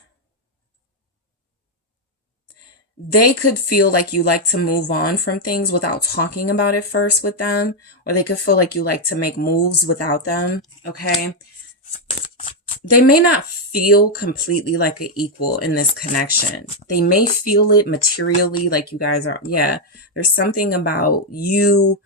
they could feel like you like to move on from things without talking about it first with them, or they could feel like you like to make moves without them. Okay. They may not feel completely like an equal in this connection. They may feel it materially, like you guys are, there's something about you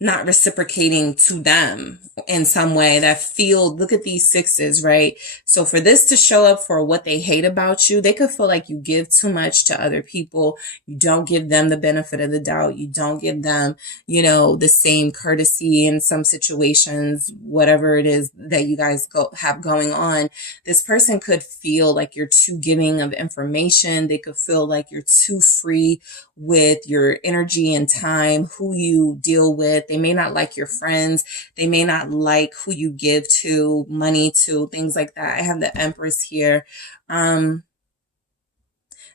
not reciprocating to them in some way that feel, look at these sixes, right? So for this to show up for what they hate about you, they could feel like you give too much to other people. You don't give them the benefit of the doubt. You don't give them, the same courtesy in some situations, whatever it is that you guys have going on. This person could feel like you're too giving of information. They could feel like you're too free with your energy and time, who you deal with. They may not like your friends. They may not like who you give to, money to, things like that. I have the Empress here.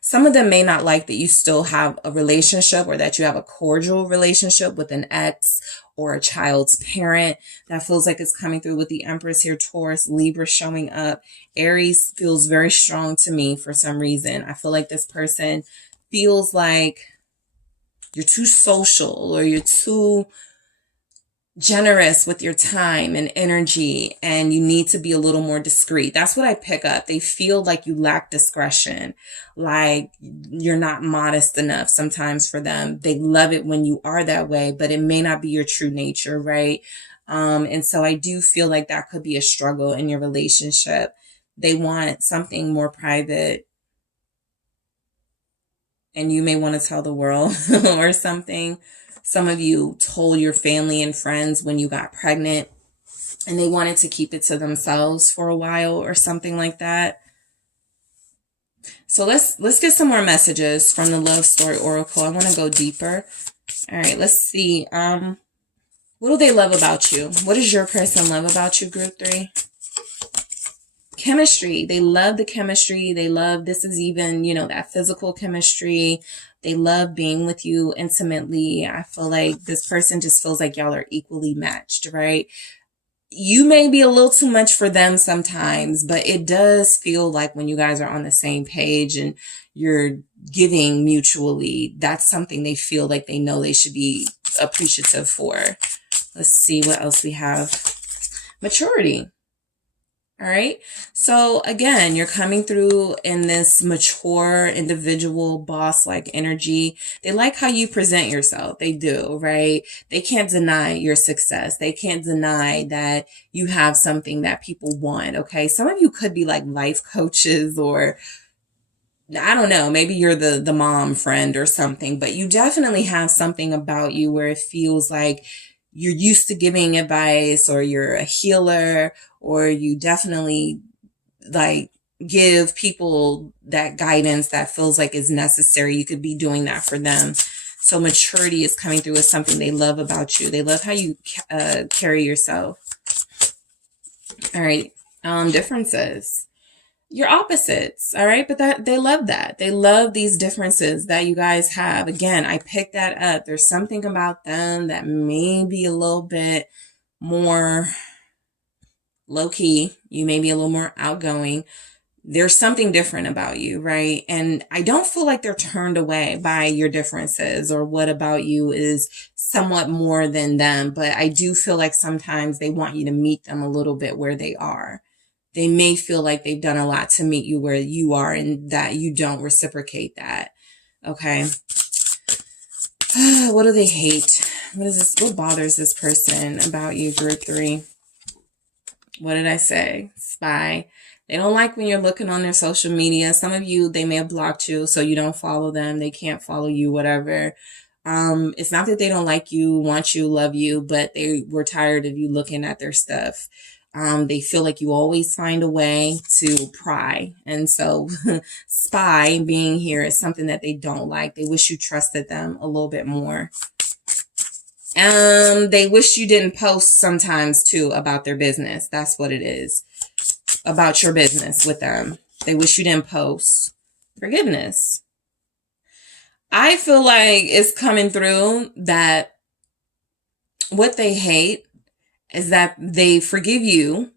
Some of them may not like that you still have a relationship or that you have a cordial relationship with an ex or a child's parent. That feels like it's coming through with the Empress here. Taurus, Libra showing up. Aries feels very strong to me for some reason. I feel like this person feels like you're too social or you're too generous with your time and energy, and you need to be a little more discreet. That's what I pick up. They feel like you lack discretion, like you're not modest enough sometimes for them. They love it when you are that way, but it may not be your true nature, right? And so I do feel like that could be a struggle in your relationship. They want something more private, and you may want to tell the world or something. Some of you told your family and friends when you got pregnant, and they wanted to keep it to themselves for a while or something like that. So let's get some more messages from the Love Story Oracle. I want to go deeper. All right, let's see. What do they love about you? What does your person love about you, group 3? Chemistry. They love the chemistry. They love, this is even, that physical chemistry. They love being with you intimately. I feel like this person just feels like y'all are equally matched, right? You may be a little too much for them sometimes, but it does feel like when you guys are on the same page and you're giving mutually, that's something they feel like they know they should be appreciative for. Let's see what else we have. Maturity. All right. So again, you're coming through in this mature, individual, boss-like energy. They like how you present yourself. They do, right? They can't deny your success. They can't deny that you have something that people want. Okay. Some of you could be like life coaches, or I don't know, maybe you're the mom friend or something, but you definitely have something about you where it feels like you're used to giving advice, or you're a healer, or you definitely like give people that guidance that feels like is necessary. You could be doing that for them. So maturity is coming through as something they love about you. They love how you carry yourself. All right. Differences. You're opposites, all right? But that they love that. They love these differences that you guys have. Again, I picked that up. There's something about them that may be a little bit more low-key. You may be a little more outgoing. There's something different about you, right? And I don't feel like they're turned away by your differences or what about you is somewhat more than them. But I do feel like sometimes they want you to meet them a little bit where they are. They may feel like they've done a lot to meet you where you are and that you don't reciprocate that. Okay. What do they hate? What is this? What bothers this person about you, group 3? What did I say? Spy. They don't like when you're looking on their social media. Some of you, they may have blocked you, so you don't follow them. They can't follow you, whatever. It's not that they don't like you, want you, love you, but they were tired of you looking at their stuff. They feel like you always find a way to pry. And so spy being here is something that they don't like. They wish you trusted them a little bit more. They wish you didn't post sometimes too about their business. That's what it is. About your business with them. They wish you didn't post. Forgiveness. I feel like it's coming through that what they hate is that they forgive you,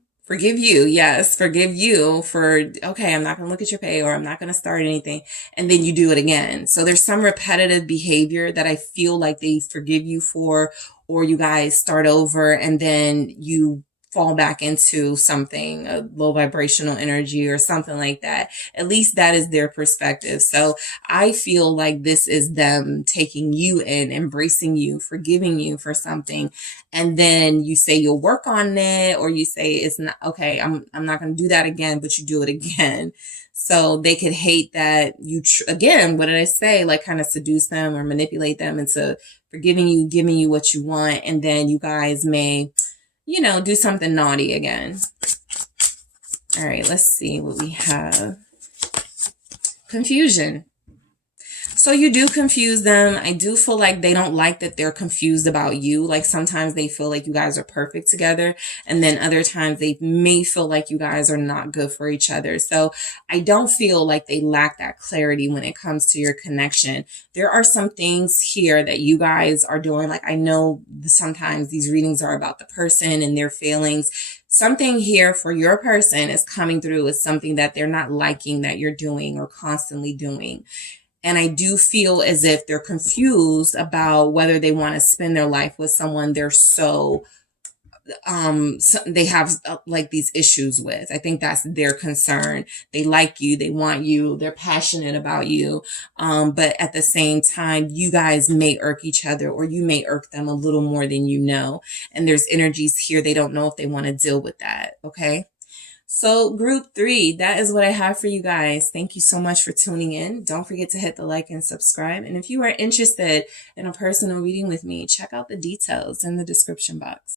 yes, forgive you for, okay, I'm not going to look at your pay, or I'm not going to start anything, and then you do it again. So there's some repetitive behavior that I feel like they forgive you for, or you guys start over and then you fall back into something, a low vibrational energy or something like that. At least that is their perspective. So I feel like this is them taking you in, embracing you, forgiving you for something. And then you say you'll work on it, or you say it's not okay. I'm not going to do that again, but you do it again. So they could hate that you, again, what did I say? Like kind of seduce them or manipulate them into forgiving you, giving you what you want. And then you guys may, you know, do something naughty again. All right, let's see what we have. Confusion. So you do confuse them. I do feel like they don't like that they're confused about you. Like sometimes they feel like you guys are perfect together. And then other times they may feel like you guys are not good for each other. So I don't feel like they lack that clarity when it comes to your connection. There are some things here that you guys are doing. Like I know sometimes these readings are about the person and their feelings. Something here for your person is coming through as something that they're not liking that you're doing or constantly doing. And I do feel as if they're confused about whether they want to spend their life with someone they're they have like these issues with. I think that's their concern. They like you, they want you, they're passionate about you. But at the same time, you guys may irk each other, or you may irk them a little more than you know. And there's energies here. They don't know if they want to deal with that. Okay. So group 3, that is what I have for you guys. Thank you so much for tuning in. Don't forget to hit the like and subscribe. And if you are interested in a personal reading with me, check out the details in the description box.